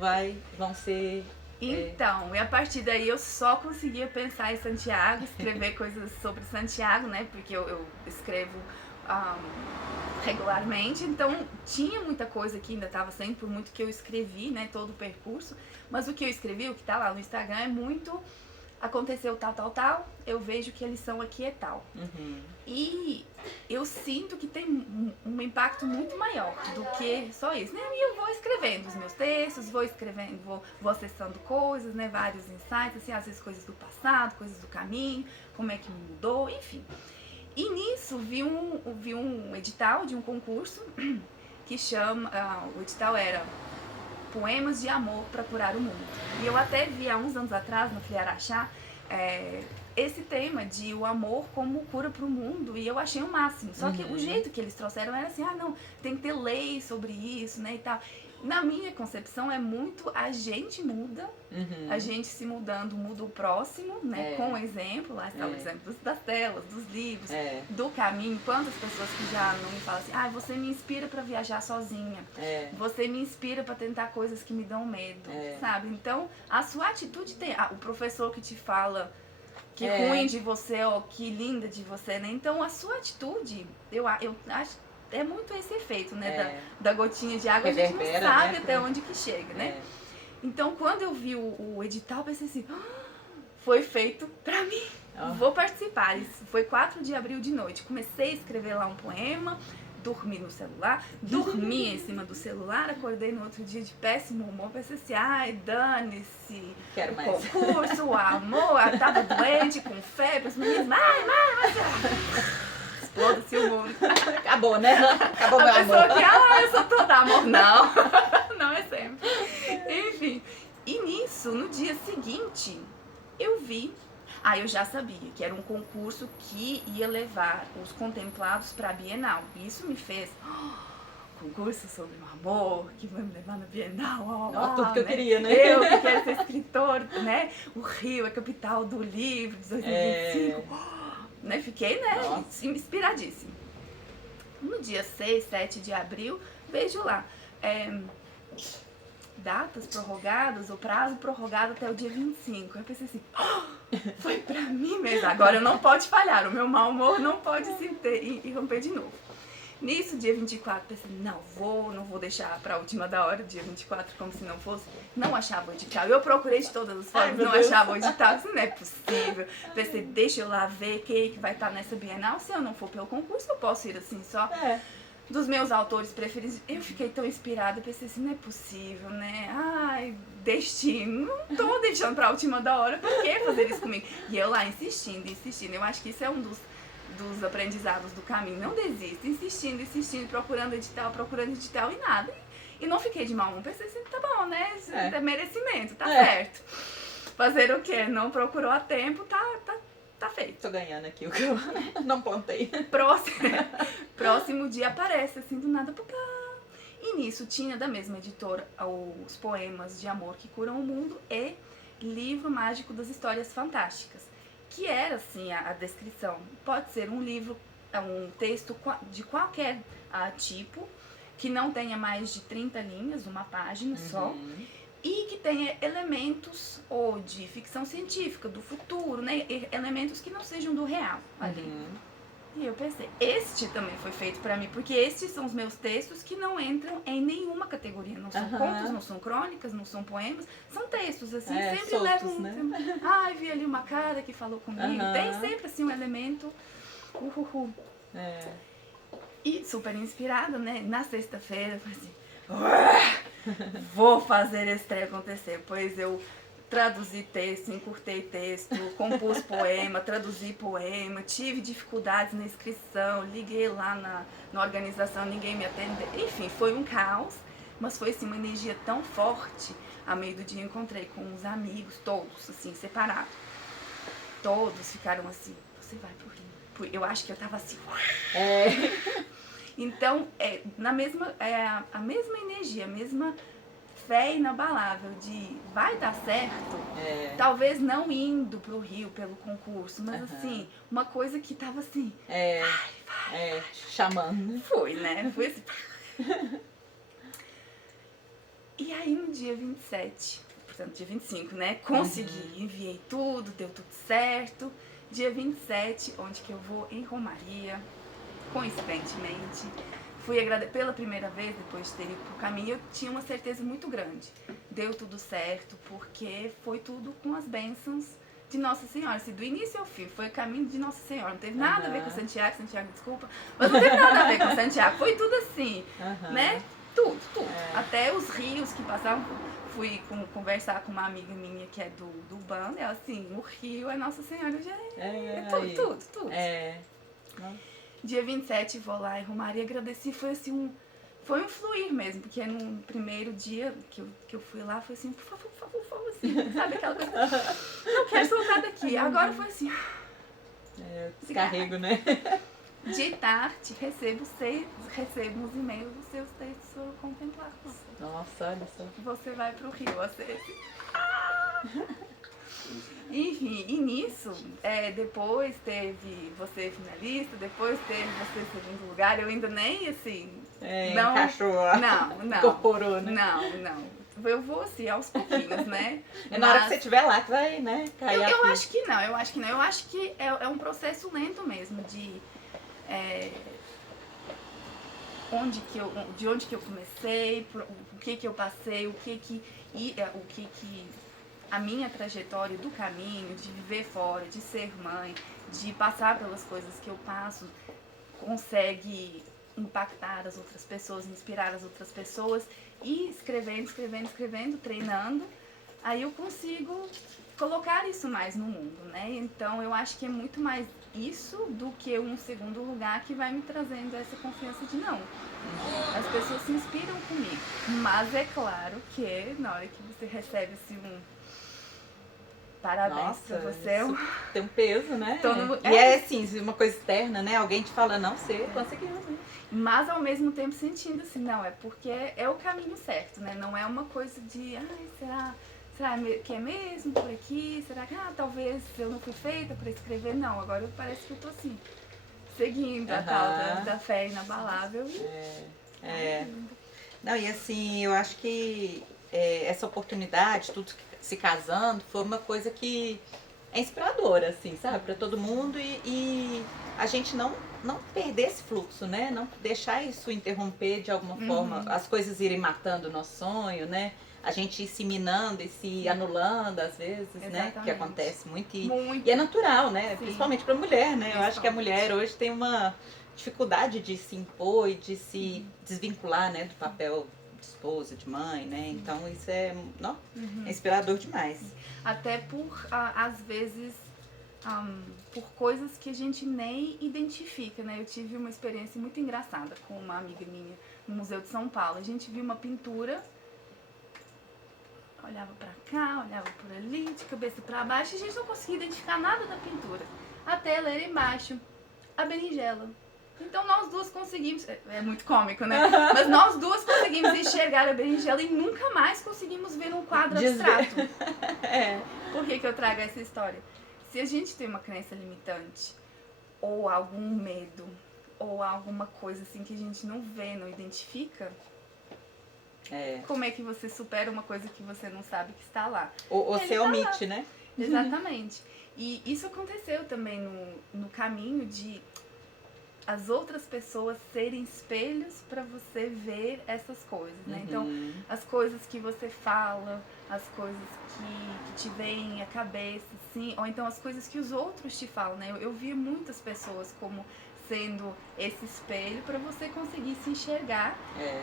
vão ser... Então, e a partir daí eu só conseguia pensar em Santiago, escrever coisas sobre Santiago, né? Porque eu escrevo regularmente, então tinha muita coisa que ainda estava saindo, por muito que eu escrevi, né? Todo o percurso. Mas o que eu escrevi, o que tá lá no Instagram é muito... Aconteceu tal, eu vejo que a lição aqui é tal. E eu sinto que tem um impacto muito maior do que só isso, né? E eu vou escrevendo os meus textos, vou escrevendo, vou acessando coisas, né? Vários insights, assim, às vezes coisas do passado, coisas do caminho, como é que me mudou, enfim. E nisso vi um edital de um concurso que chama... o edital era Poemas de Amor para Curar o Mundo. E eu até vi há uns anos atrás, no Fli Araxá, esse tema de o amor como cura para o mundo, e eu achei o máximo. Só que o jeito que eles trouxeram era assim, não, tem que ter lei sobre isso, né, e tal. Na minha concepção é muito, a gente muda, a gente se mudando muda o próximo, né, com o exemplo, lá está o exemplo das telas, dos livros, do caminho. Quantas pessoas que já não me falam assim, você me inspira para viajar sozinha, você me inspira para tentar coisas que me dão medo, sabe? Então, a sua atitude tem, o professor que te fala que ruim de você, ou que linda de você, né? Então, a sua atitude, eu acho, é muito esse efeito, né? Da gotinha de água, reverbera, a gente não sabe, né, até onde que chega, né? Então, quando eu vi o edital, eu pensei assim, foi feito pra mim, vou participar. Isso foi 4 de abril de noite. Comecei a escrever lá um poema, dormi no celular, dormi em cima do celular, acordei no outro dia de péssimo humor, pensei assim, dane-se o concurso, o amor, eu tava doente, com febre, os meninos, exploda-se o mundo. Acabou, né? Acabou meu amor. A pessoa que, eu sou toda amor. Não, não é sempre. Enfim, e nisso, no dia seguinte, eu vi, eu já sabia que era um concurso que ia levar os contemplados para a Bienal. Isso me fez, concurso sobre o amor, que vai me levar na Bienal. Tudo que eu queria, né? Eu que quero ser escritor, né? O Rio é a capital do livro de 2025. Né? Fiquei, né, inspiradíssima. No dia 6, 7 de abril, vejo lá, datas prorrogadas, o prazo prorrogado até o dia 25. Eu pensei assim, foi pra mim mesmo, agora não pode falhar, o meu mau humor não pode se romper de novo. Nisso, dia 24, pensei, não vou deixar pra última da hora, dia 24, como se não fosse. Não achava o edital. Eu procurei de todas as formas, não achava o edital. Isso não é possível. Pensei, deixa eu lá ver quem que vai estar nessa Bienal. Se eu não for pelo concurso, eu posso ir assim só. Dos meus autores preferidos. Eu fiquei tão inspirada, pensei assim, não é possível, né? Destino. Não tô deixando pra última da hora. Por que fazer isso comigo? E eu lá insistindo. Eu acho que isso é um dos aprendizados do caminho. Não desista, insistindo, procurando edital e nada. E não fiquei de mau humor. Pensei assim, tá bom, né? Isso é merecimento, tá certo. Fazer o quê? Não procurou a tempo, tá feito. Tô ganhando aqui o que eu não plantei. Próximo dia aparece, assim, do nada, papá. E nisso tinha da mesma editora os Poemas de Amor que Curam o Mundo e Livro Mágico das Histórias Fantásticas, que era assim a descrição. Pode ser um livro, um texto de qualquer tipo, que não tenha mais de 30 linhas, uma página só, e que tenha elementos ou de ficção científica, do futuro, né? Elementos que não sejam do real ali. E eu pensei, este também foi feito pra mim, porque estes são os meus textos que não entram em nenhuma categoria. Não são contos, não são crônicas, não são poemas, são textos, assim, sempre soltos, levam né? Ai, vi ali uma cara que falou comigo. Tem sempre, assim, um elemento E super inspirada, né? Na sexta-feira, eu falei assim, vou fazer esse trem acontecer. Pois eu traduzi texto, encurtei texto, compus poema, traduzi poema, tive dificuldades na inscrição, liguei lá na organização, ninguém me atendeu. Enfim, foi um caos, mas foi assim, uma energia tão forte. A meio do dia eu encontrei com uns amigos, todos assim, separados. Todos ficaram assim, você vai pro Rio. Eu acho que eu tava assim. Então, a mesma energia, a mesma fé inabalável de vai dar certo, talvez não indo pro Rio pelo concurso, mas assim, uma coisa que tava assim, vai, chamando. Foi, né? Foi assim. E aí no dia 27, portanto dia 25, né? Consegui, enviei tudo, deu tudo certo. Dia 27, onde que eu vou? Em Romaria, coincidentemente. Fui pela primeira vez, depois de ter ido pro caminho, eu tinha uma certeza muito grande. Deu tudo certo, porque foi tudo com as bênçãos de Nossa Senhora. Assim, do início ao fim, foi o caminho de Nossa Senhora. Não teve nada a ver com Santiago, desculpa. Mas não teve nada a ver com Santiago. Foi tudo assim, né? Tudo. Até os rios que passavam. Fui conversar com uma amiga minha que é do bando, e ela assim, o rio é Nossa Senhora, já tudo. Dia 27, vou lá em Romaria, agradeci, foi assim foi um fluir mesmo, porque no primeiro dia que eu fui lá, foi assim, por favor, assim, sabe aquela coisa, não quero soltar daqui. Agora foi assim, descarrego, né? De tarde, recebo os e-mails dos seus textos foram contemplados. Nossa, olha só. Você vai pro Rio, você... Enfim, e nisso, depois teve você finalista, depois teve você em segundo lugar, eu ainda nem, assim... não encaixou. Não. Incorporou, né? Não. Eu vou, assim, aos pouquinhos, né? Na hora que você estiver lá, que vai, né, cair eu acho que não. Eu acho que é um processo lento mesmo, de onde que eu comecei, o que eu passei, a minha trajetória do caminho, de viver fora, de ser mãe, de passar pelas coisas que eu passo, consegue impactar as outras pessoas, inspirar as outras pessoas, e escrevendo, treinando, aí eu consigo colocar isso mais no mundo, né? Então eu acho que é muito mais isso do que um segundo lugar que vai me trazendo essa confiança de não. As pessoas se inspiram comigo, mas é claro que na hora que você recebe assim parabéns pra você. Tem um peso, né? E é assim, uma coisa externa, né? Alguém te fala, não, você conseguiu, né? Mas ao mesmo tempo sentindo assim, não, é porque é o caminho certo, né? Não é uma coisa de, será que é mesmo por aqui? Será que, talvez eu não fui feita para escrever? Não, agora parece que eu tô assim, seguindo a tal da fé inabalável. Não, e assim, eu acho que essa oportunidade, tudo se casando, foi uma coisa que é inspiradora, assim, sabe? Para todo mundo e a gente não perder esse fluxo, né? Não deixar isso interromper de alguma forma, as coisas irem matando o nosso sonho, né? A gente ir se minando e se anulando às vezes, né? Que acontece muito. E é natural, né? Sim. Principalmente para a mulher, né? Eu acho que a mulher hoje tem uma dificuldade de se impor e de se desvincular, né? Do papel de esposa, de mãe, né? Então isso é inspirador demais. Até por, às vezes, por coisas que a gente nem identifica, né? Eu tive uma experiência muito engraçada com uma amiga minha no Museu de São Paulo. A gente viu uma pintura, olhava pra cá, olhava por ali, de cabeça pra baixo, e a gente não conseguia identificar nada da pintura. Até ler embaixo, a berinjela. Então nós duas conseguimos, é muito cômico, né? Mas nós duas conseguimos enxergar a berinjela e nunca mais conseguimos ver um quadro abstrato. Por que eu trago essa história? Se a gente tem uma crença limitante, ou algum medo, ou alguma coisa assim que a gente não vê, não identifica, como é que você supera uma coisa que você não sabe que está lá? Ou você omite, né? Exatamente. E isso aconteceu também no caminho de as outras pessoas serem espelhos para você ver essas coisas, né? Então, as coisas que você fala, as coisas que te vêm à cabeça, assim, ou então as coisas que os outros te falam, né? Eu vi muitas pessoas como sendo esse espelho para você conseguir se enxergar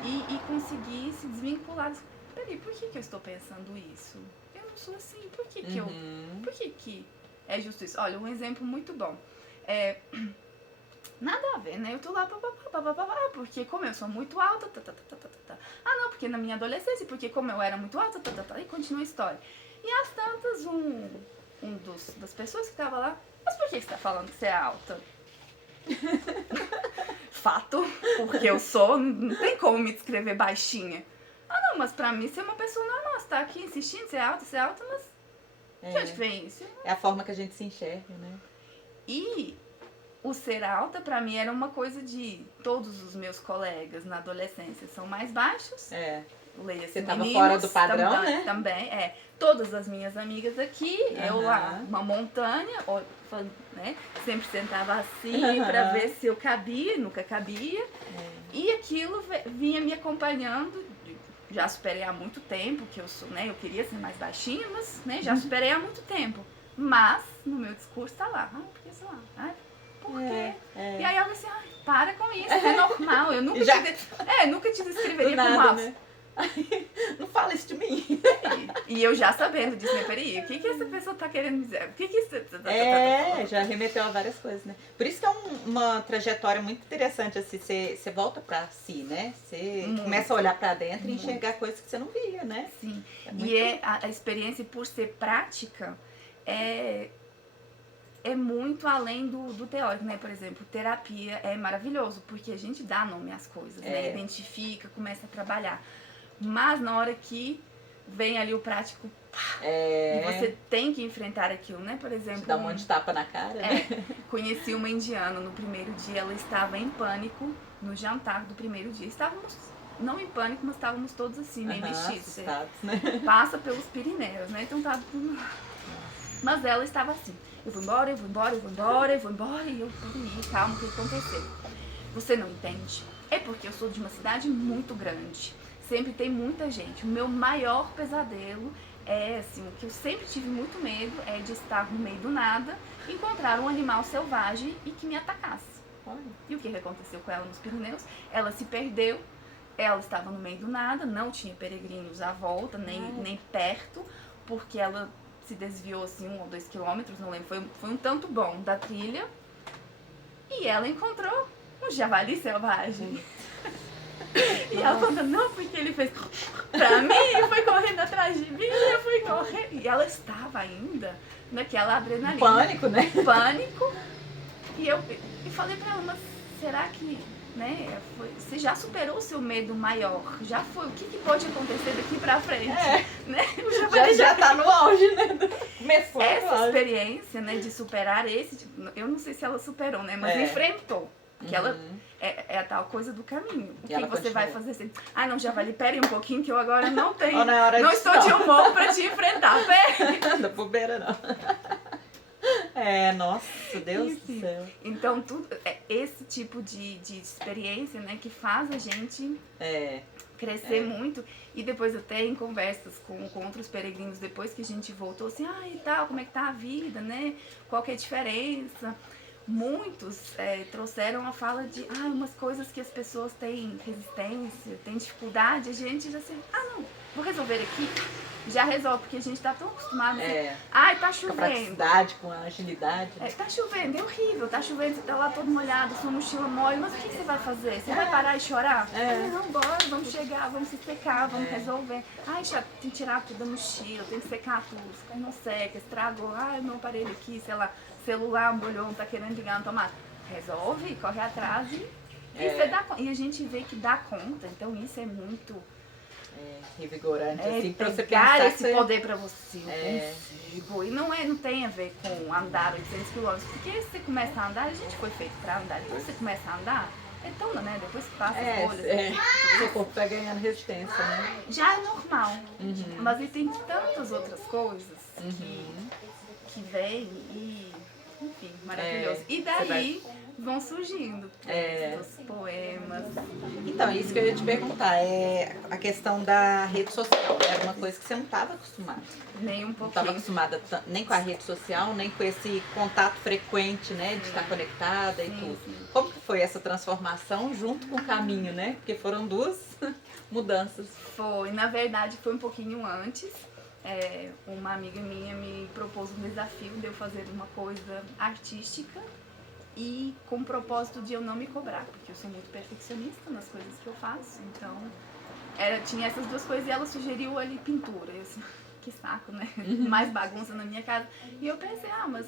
e conseguir se desvincular. Peraí, por que eu estou pensando isso? Eu não sou assim, por que que é justo isso? Olha, um exemplo muito bom. Nada a ver, né? Eu tô lá, porque como eu sou muito alta, Ah, não, porque na minha adolescência, porque como eu era muito alta, e continua a história. E às tantas, das pessoas que tava lá, mas por que você tá falando que você é alta? Fato, porque eu sou, não tem como me descrever baixinha. Ah, não, mas pra mim você é uma pessoa normal, você tá aqui insistindo, você é alta, mas de onde vem isso? É a forma que a gente se enxerga, né? E o ser alta, pra mim, era uma coisa de todos os meus colegas na adolescência são mais baixos. Leia-se Você tava meninos, fora do padrão, também, né? Também, Todas as minhas amigas aqui, eu lá, uma montanha, né? Sempre sentava assim pra ver se eu cabia, nunca cabia. E aquilo vinha me acompanhando. Já superei há muito tempo, que eu sou, né? Eu queria ser mais baixinha, mas né, já superei há muito tempo. Mas no meu discurso tá lá, porque sei lá, por quê? E aí eu falei assim, para com isso, é normal. Eu nunca, nunca te descreveria como alta. Né? Não fala isso de mim. E eu já sabendo disso, né? Peraí, o que essa pessoa tá querendo me dizer? O que isso... já remeteu a várias coisas, né? Por isso que é uma trajetória muito interessante, assim, você volta pra si, né? Você começa a olhar pra dentro e enxergar coisas que você não via, né? Sim. A experiência, por ser prática, é muito além do teórico, né? Por exemplo, terapia é maravilhoso, porque a gente dá nome às coisas, né? Identifica, começa a trabalhar. Mas na hora que vem ali o prático, e você tem que enfrentar aquilo, né? Por exemplo... Dá um monte de tapa na cara, né? Conheci uma indiana no primeiro dia, ela estava em pânico no jantar do primeiro dia. Estávamos, não em pânico, mas estávamos todos assim, meio mexidos. Né? Passa pelos Pirineus, né? Então tá tudo... Mas ela estava assim, eu vou embora, e eu, peraí, calma, o que aconteceu? Você não entende? É porque eu sou de uma cidade muito grande, sempre tem muita gente. O meu maior pesadelo é, assim, o que eu sempre tive muito medo é de estar no meio do nada, encontrar um animal selvagem e que me atacasse. E o que aconteceu com ela nos Pirineus? Ela se perdeu, ela estava no meio do nada, não tinha peregrinos à volta, nem perto, porque ela se desviou assim 1 ou 2 quilômetros, não lembro, foi um tanto bom da trilha, e ela encontrou um javali selvagem. E ela conta, não, porque ele fez pra mim e foi correndo atrás de mim, eu fui correndo. E ela estava ainda naquela adrenalina. Pânico, né? Pânico. E eu falei pra ela, mas será que, né, você já superou o seu medo maior? Já foi? O que pode acontecer daqui pra frente? Né? Já tá no auge, né? Começou essa experiência, né, de superar eu não sei se ela superou, né, mas enfrentou. Porque ela é a tal coisa do caminho. O que você vai fazer assim? Não, javali, pera aí um pouquinho que eu agora não tenho. Não estou de humor pra te enfrentar, pera. Não bobeira, não. Nossa, Deus do céu. Então, tudo esse tipo de experiência, né, que faz a gente crescer muito. E depois até em conversas com outros peregrinos, depois que a gente voltou, assim, e tal, como é que tá a vida, né? Qual que é a diferença? Muitos trouxeram a fala de umas coisas que as pessoas têm resistência, têm dificuldade, a gente já assim, não, vou resolver aqui, já resolve, porque a gente tá tão acostumado assim, tá chovendo. Com a praticidade, com a agilidade. Tá chovendo, é horrível, tá chovendo, você tá lá todo molhado, sua mochila mole, mas o que você vai fazer? Você vai parar e chorar? Não, bora, vamos chegar, vamos se secar, vamos resolver. Já tem que tirar tudo da mochila, tem que secar tudo, não seca, estragou, meu aparelho aqui, sei lá, celular molhou, não tá querendo ligar na tomada. Resolve, corre atrás e você dá conta. E a gente vê que dá conta, então isso é muito Revigorante, assim, pra você pegar pensar esse poder pra você. É. Consigo. E não tem a ver com andar 800 quilômetros, porque se você começa a andar, a gente foi feito pra andar, então se você começa a andar, tona, né? Depois que passa as bolhas. Seu corpo tá ganhando resistência, né? Já é normal. Mas e tem tantas outras coisas que vêm e, enfim, maravilhoso. E daí vão surgindo os poemas. Então, isso que eu ia te perguntar, a questão da rede social. Era uma coisa que você não estava acostumada. Nem um Não pouquinho. estava acostumada nem com a rede social, nem com esse contato frequente, né? De estar conectada e tudo. Sim. Como que foi essa transformação junto com o caminho, né? Porque foram duas mudanças. Foi, na verdade, foi um pouquinho antes. Uma amiga minha me propôs um desafio de eu fazer uma coisa artística e com o propósito de eu não me cobrar, porque eu sou muito perfeccionista nas coisas que eu faço, então tinha essas duas coisas e ela sugeriu ali pintura. Eu assim, que saco, né? Mais bagunça na minha casa. E eu pensei, mas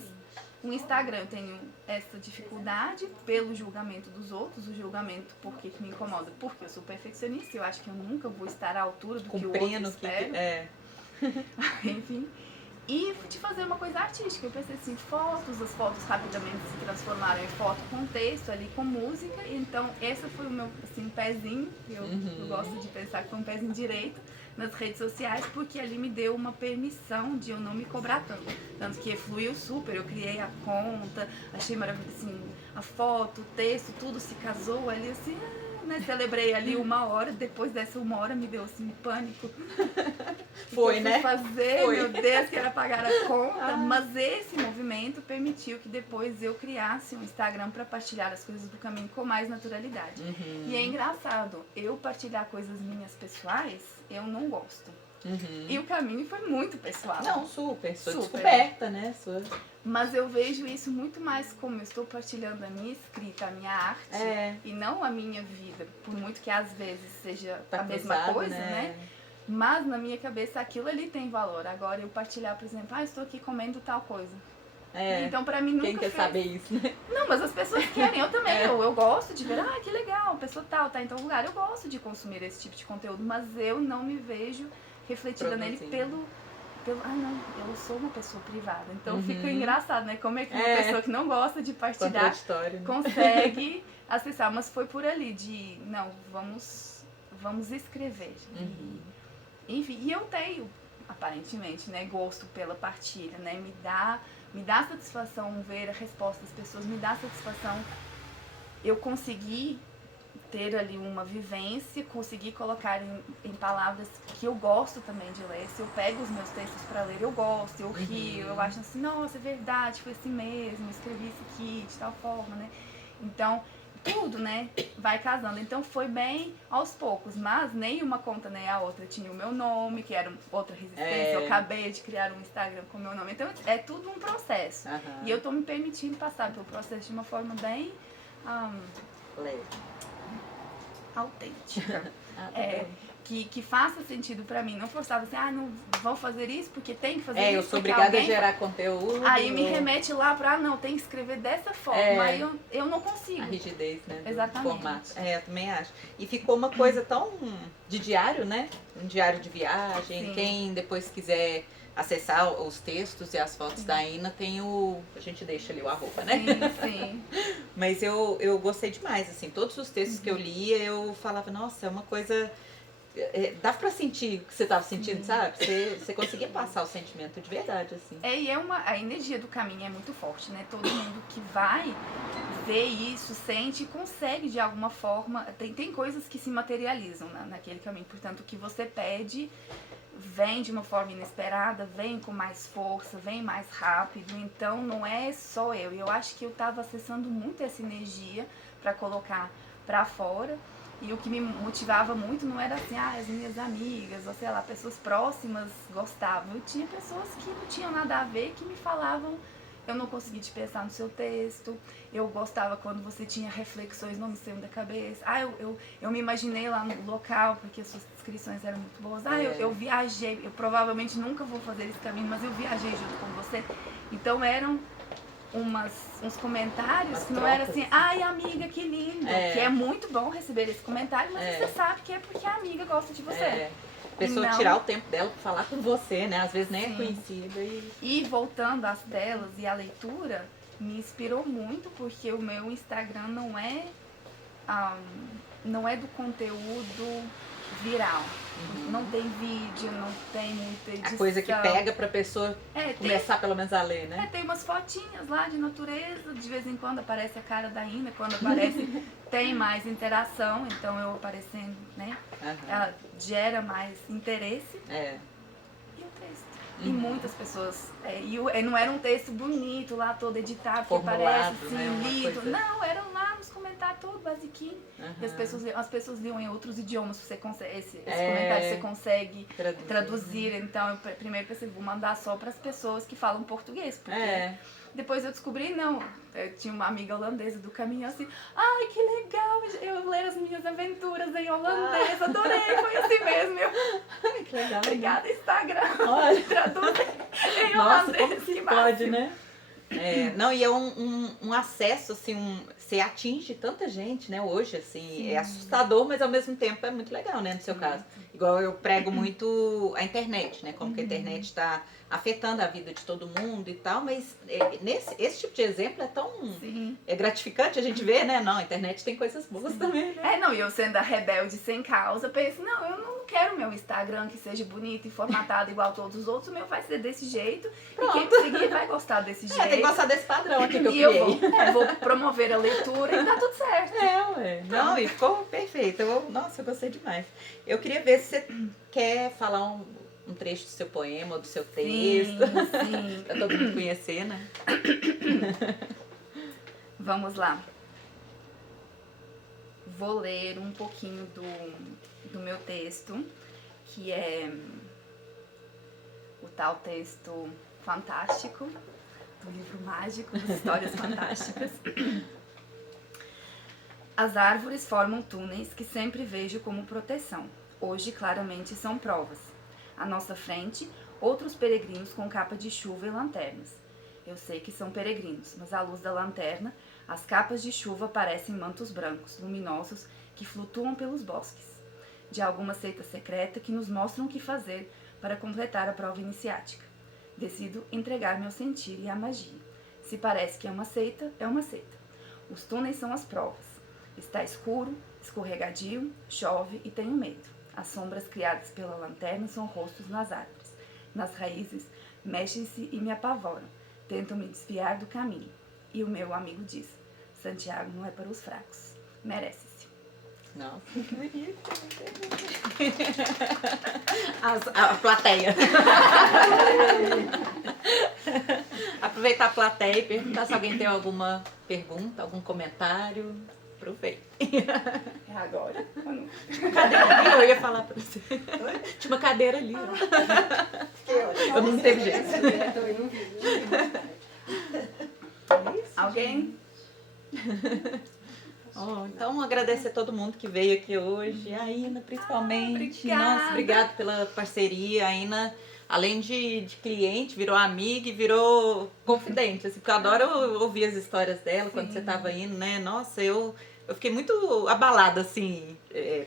o Instagram eu tenho essa dificuldade pelo julgamento dos outros, o julgamento porque que me incomoda, porque eu sou perfeccionista e eu acho que eu nunca vou estar à altura do que o outro espera. Enfim. E de fazer uma coisa artística. Eu pensei assim, as fotos rapidamente se transformaram em foto com texto ali, com música. Então, esse foi o meu assim, pezinho, eu gosto de pensar que foi um pezinho direito nas redes sociais, porque ali me deu uma permissão de eu não me cobrar tanto. Tanto que fluiu super, eu criei a conta, achei maravilhoso, assim, a foto, o texto, tudo se casou ali, assim, né? Celebrei ali 1 hora, depois dessa 1 hora me deu assim pânico. Foi, né? Meu Deus, que era pagar a conta. Mas esse movimento permitiu que depois eu criasse um Instagram para partilhar as coisas do caminho com mais naturalidade. E é engraçado, eu partilhar coisas minhas pessoais, eu não gosto. E o caminho foi muito pessoal. Não, super. Sua descoberta, né? Mas eu vejo isso muito mais como eu estou partilhando a minha escrita, a minha arte, e não a minha vida. Por muito que às vezes seja a mesma coisa, né? Mas na minha cabeça aquilo ali tem valor. Agora eu partilhar, por exemplo, estou aqui comendo tal coisa. Então pra mim nunca Quem quer saber isso, né? Não, mas as pessoas querem, eu também. Eu gosto de ver, que legal, a pessoa tal, tá em tal lugar. Eu gosto de consumir esse tipo de conteúdo, mas eu não me vejo refletida nele pelo... não, eu sou uma pessoa privada. Então fica engraçado, né? Como é que uma pessoa que não gosta de partilhar consegue acessar. Mas foi por ali de, não, vamos escrever. Enfim, e eu tenho, aparentemente, né, gosto pela partilha, né? Me dá satisfação ver a resposta das pessoas, me dá satisfação eu conseguir ter ali uma vivência, conseguir colocar em palavras que eu gosto também de ler. Se eu pego os meus textos para ler, eu gosto, eu rio, eu acho assim, nossa, é verdade, foi assim mesmo, escrevi isso aqui de tal forma, né? Então, tudo, né, vai casando. Então foi bem aos poucos, mas nem uma conta nem a outra tinha o meu nome, que era outra resistência. Eu acabei de criar um Instagram com o meu nome. Então é tudo um processo. E eu tô me permitindo passar pelo processo de uma forma bem autêntica. Que faça sentido pra mim. Não forçava assim, não vou fazer isso porque tem que fazer isso. Eu sou obrigada a gerar conteúdo. Aí me remete lá pra, não, tem que escrever dessa forma. Aí eu não consigo. A rigidez, né? Exatamente. Do formato. Eu também acho. E ficou uma coisa tão de diário, né? Um diário de viagem. Sim. Quem depois quiser acessar os textos e as fotos da Ina, tem a gente deixa ali o arroba, né? Sim. Mas eu gostei demais, assim. Todos os textos que eu lia, eu falava, nossa, é uma coisa... dá pra sentir o que você tava sentindo, sabe? Você conseguia passar o sentimento de verdade, assim. A energia do caminho é muito forte, né? Todo mundo que vai ver isso, sente e consegue de alguma forma. Tem coisas que se materializam naquele caminho. Portanto, o que você pede vem de uma forma inesperada, vem com mais força, vem mais rápido. Então, não é só eu. E eu acho que eu tava acessando muito essa energia pra colocar pra fora. E o que me motivava muito não era assim, as minhas amigas, ou sei lá, pessoas próximas gostavam. Eu tinha pessoas que não tinham nada a ver, que me falavam, eu não consegui te pensar no seu texto, eu gostava quando você tinha reflexões, não me saiam da cabeça. Eu me imaginei lá no local, porque as suas descrições eram muito boas. Eu viajei, eu provavelmente nunca vou fazer esse caminho, mas eu viajei junto com você. Então eram uns comentários que não era assim, amiga, que lindo, que é muito bom receber esse comentário, mas você sabe que é porque a amiga gosta de você. A pessoa não- tirar o tempo dela pra falar com você, né? Às vezes nem é Sim. conhecida. E voltando às delas e à leitura, me inspirou muito porque o meu Instagram não é do conteúdo viral. Não tem vídeo, não tem muita edição. A coisa que pega pra pessoa começar pelo menos a ler, né? Tem umas fotinhas lá de natureza, de vez em quando aparece a cara da Ina, quando aparece tem mais interação, então eu aparecendo, né? Ela gera mais interesse. E o texto. E muitas pessoas. Não era um texto bonito lá, todo editado, que parece assim, né? lido. Não, eram lá nos comentários todo basiquinho. E as pessoas liam em outros idiomas, você consegue, esse comentário você consegue traduzir. Então eu primeiro pensei, vou mandar só para as pessoas que falam português. Porque depois eu descobri, não. Eu tinha uma amiga holandesa do caminho assim, ai que legal, eu ler as minhas aventuras em holandês, adorei, foi assim mesmo. Que legal. Obrigada, Instagram. Olha. Traduz em Nossa, holandês, como que máximo. pode, né? Não, e é um acesso, assim, você atinge tanta gente, né, hoje, assim, Sim. É assustador, mas ao mesmo tempo é muito legal, né, no seu caso. Igual eu prego muito a internet, né, como que a internet está afetando a vida de todo mundo e tal, mas esse tipo de exemplo é tão gratificante a gente ver, né, não, a internet tem coisas boas também, né? Não, e eu sendo a rebelde sem causa, penso, não, eu não quero meu Instagram que seja bonito e formatado igual todos os outros, o meu vai ser desse jeito, e quem me seguir vai gostar desse jeito. Tem que gostar desse padrão aqui que eu criei. E eu vou promover a leitura e tá tudo certo. Ué. Não, e ficou perfeito. Nossa, eu gostei demais. Eu queria ver se você quer falar um trecho do seu poema ou do seu texto. Sim. Pra todo mundo conhecer, né? Vamos lá. Vou ler um pouquinho do meu texto, que é o tal texto fantástico, do livro mágico das histórias fantásticas. As árvores formam túneis que sempre vejo como proteção. Hoje, claramente, são provas. À nossa frente, outros peregrinos com capa de chuva e lanternas. Eu sei que são peregrinos, mas à luz da lanterna, as capas de chuva parecem mantos brancos, luminosos, que flutuam pelos bosques. De alguma seita secreta que nos mostram o que fazer para completar a prova iniciática. Decido entregar-me ao sentir e à magia. Se parece que é uma seita, é uma seita. Os túneis são as provas. Está escuro, escorregadio, chove e tenho medo. As sombras criadas pela lanterna são rostos nas árvores. Nas raízes, mexem-se e me apavoram. Tentam me desviar do caminho. E o meu amigo diz, Santiago não é para os fracos. Merece-se. Nossa, que bonito. A plateia. Aproveitar a plateia e perguntar se alguém tem alguma pergunta, algum comentário. Aproveita. É agora. Tinha uma cadeira ali, eu ia falar pra você. Tinha uma cadeira ali. Eu não teve jeito. Alguém? Então, agradecer a todo mundo que veio aqui hoje. A Ina, principalmente. Obrigada. Nossa, obrigada pela parceria. A Ina, além de cliente, virou amiga e virou confidente. Assim, porque eu adoro ouvir as histórias dela quando você estava indo, né? Nossa, eu fiquei muito abalada, assim,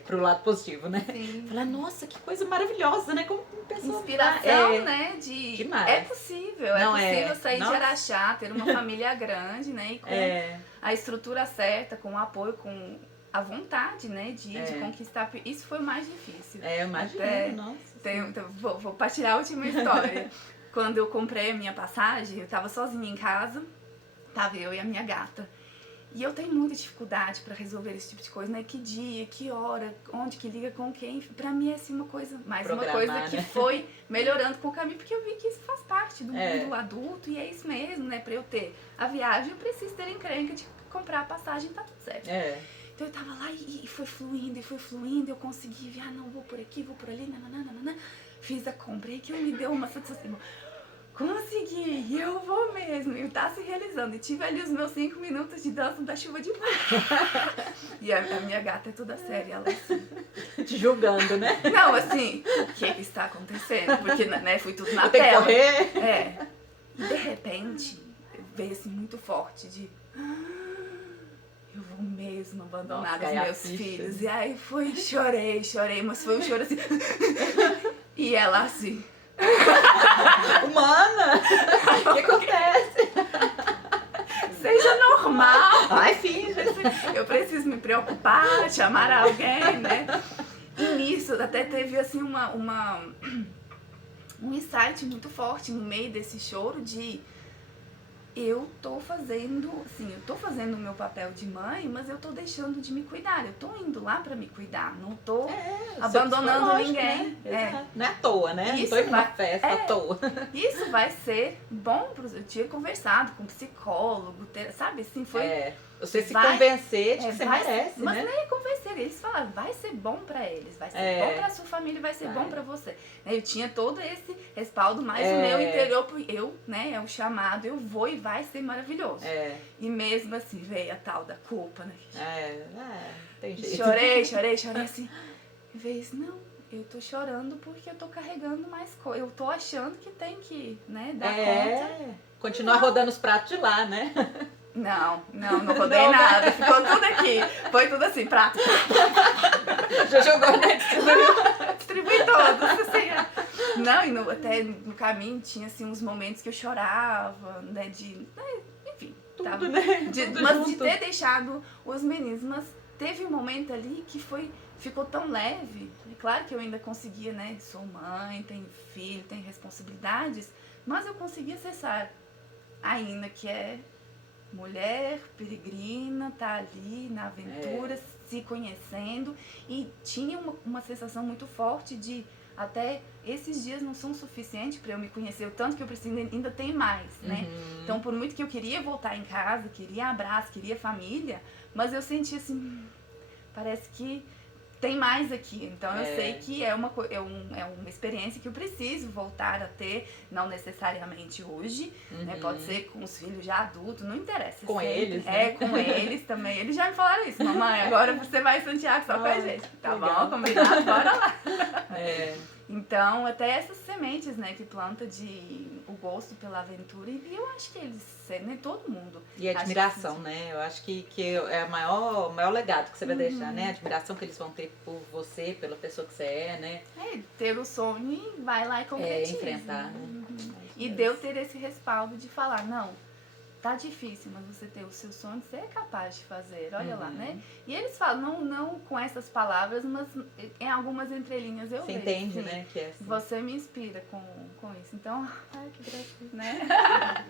pro lado positivo, né? Sim. Falar, nossa, que coisa maravilhosa, né? Como pessoa... Inspiração, né? Demais. É possível Não, sair nossa. de Araxá, ter uma família grande, né? E com a estrutura certa, com o apoio, com a vontade, né? De conquistar. Isso foi o mais difícil. Eu imagino, nossa. Vou partilhar a última história. Quando eu comprei a minha passagem, eu tava sozinha em casa, tava eu e a minha gata. E eu tenho muita dificuldade para resolver esse tipo de coisa, né? Que dia, que hora, onde que liga com quem. Pra mim é assim uma coisa, uma coisa que foi melhorando com o caminho, porque eu vi que isso faz parte do mundo adulto e é isso mesmo, né? Pra eu ter a viagem, eu preciso ter encrenca de comprar a passagem, tá tudo certo. Então eu tava lá e foi fluindo, eu consegui ver, não, vou por aqui, vou por ali, nananana. Fiz a compra e que me deu uma satisfação. Consegui, eu vou mesmo, e tá se realizando. E tive ali os meus 5 minutos de dança da chuva de manhã. E a minha gata é toda séria, ela assim... Te julgando, né? Não, assim, o que está acontecendo? Porque, né, foi tudo na eu tenho tela. Que correr. E de repente, veio assim muito forte de... Eu vou mesmo abandonar os meus filhos. E aí chorei, mas foi um choro assim... E ela assim, Humana! O que acontece? seja normal. Ai, finge. Eu preciso me preocupar, chamar alguém, né? E nisso até teve assim um insight muito forte no meio desse choro de eu tô fazendo o meu papel de mãe, mas eu tô deixando de me cuidar. Eu tô indo lá pra me cuidar, não tô abandonando psicológico, ninguém. Né? Exato. Não é à toa, né? Isso não tô indo numa vai- festa à toa. Isso vai ser bom pros. Eu tinha conversado com psicólogo, sabe? Assim, foi. Você se vai- convencer de que você vai- merece, mas né? nem convencer, eles falaram, vai ser bom pra eles, vai ser bom pra sua família, vai ser Vai. bom pra você. Eu tinha todo esse respaldo, mas o meu interior, né, é o chamado, eu vou e vai ser maravilhoso. E mesmo assim, veio a tal da culpa, né? Tem jeito. Chorei assim. E veio isso, não, eu tô chorando porque eu tô carregando mais coisa. Eu tô achando que tem que, né, dar conta. Continuar rodando os pratos de lá, né? Não rodei nada, ficou tudo aqui. Foi tudo assim, prato. Já jogou, né? Distribuí todos, assim. Não, e até no caminho tinha assim uns momentos que eu chorava, né? Enfim, Tudo, tava, né? Tudo mas junto. de ter deixado os meninos, mas teve um momento ali que ficou tão leve. É claro que eu ainda conseguia, né? Sou mãe, tenho filho, tenho responsabilidades, mas eu conseguia acessar ainda que é mulher, peregrina, tá ali na aventura, se conhecendo, e tinha uma sensação muito forte de até esses dias não são suficientes para eu me conhecer, o tanto que eu preciso ainda tem mais, né? Então, por muito que eu queria voltar em casa, queria abraço, queria família, mas eu senti assim, parece que tem mais aqui. Então eu sei que é uma experiência que eu preciso voltar a ter, não necessariamente hoje, né? Pode ser com os filhos já adultos, não interessa. Com sempre. eles, né? Com eles também. Eles já me falaram isso, mamãe, agora você vai em Santiago só com a gente. Tá legal. bom, combinado, bora lá. Então, até essas sementes, né, que planta o gosto pela aventura, e eu acho que eles, né, todo mundo. E a admiração, né? Eu acho que é o maior legado que você vai deixar, né? A admiração que eles vão ter por você, pela pessoa que você é, né? Ter o sonho e vai lá e concretiza. Enfrentar, né? E de eu ter esse respaldo de falar, não, tá difícil, mas você ter o seu sonho, você é capaz de fazer, olha lá, né? E eles falam, não com essas palavras, mas em algumas entrelinhas eu Você vejo. entende, assim, né? Que é assim. Você me inspira com isso. Então, ai, que gracinha, né?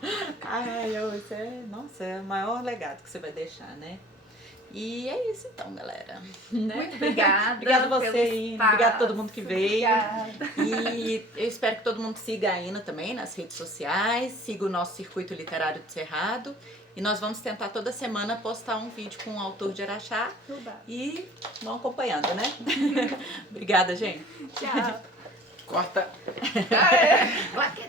Isso nossa, é o maior legado que você vai deixar, né? E é isso então, galera. Né? Muito obrigada. Obrigada a você, pelo Ina. Obrigada a todo mundo que veio. Obrigada. E eu espero que todo mundo siga a Ina também nas redes sociais, siga o nosso Circuito Literário de Cerrado. E nós vamos tentar toda semana postar um vídeo com o autor de Araxá. E vão acompanhando, né? Obrigada, gente. Tchau. Corta. Plaqueta.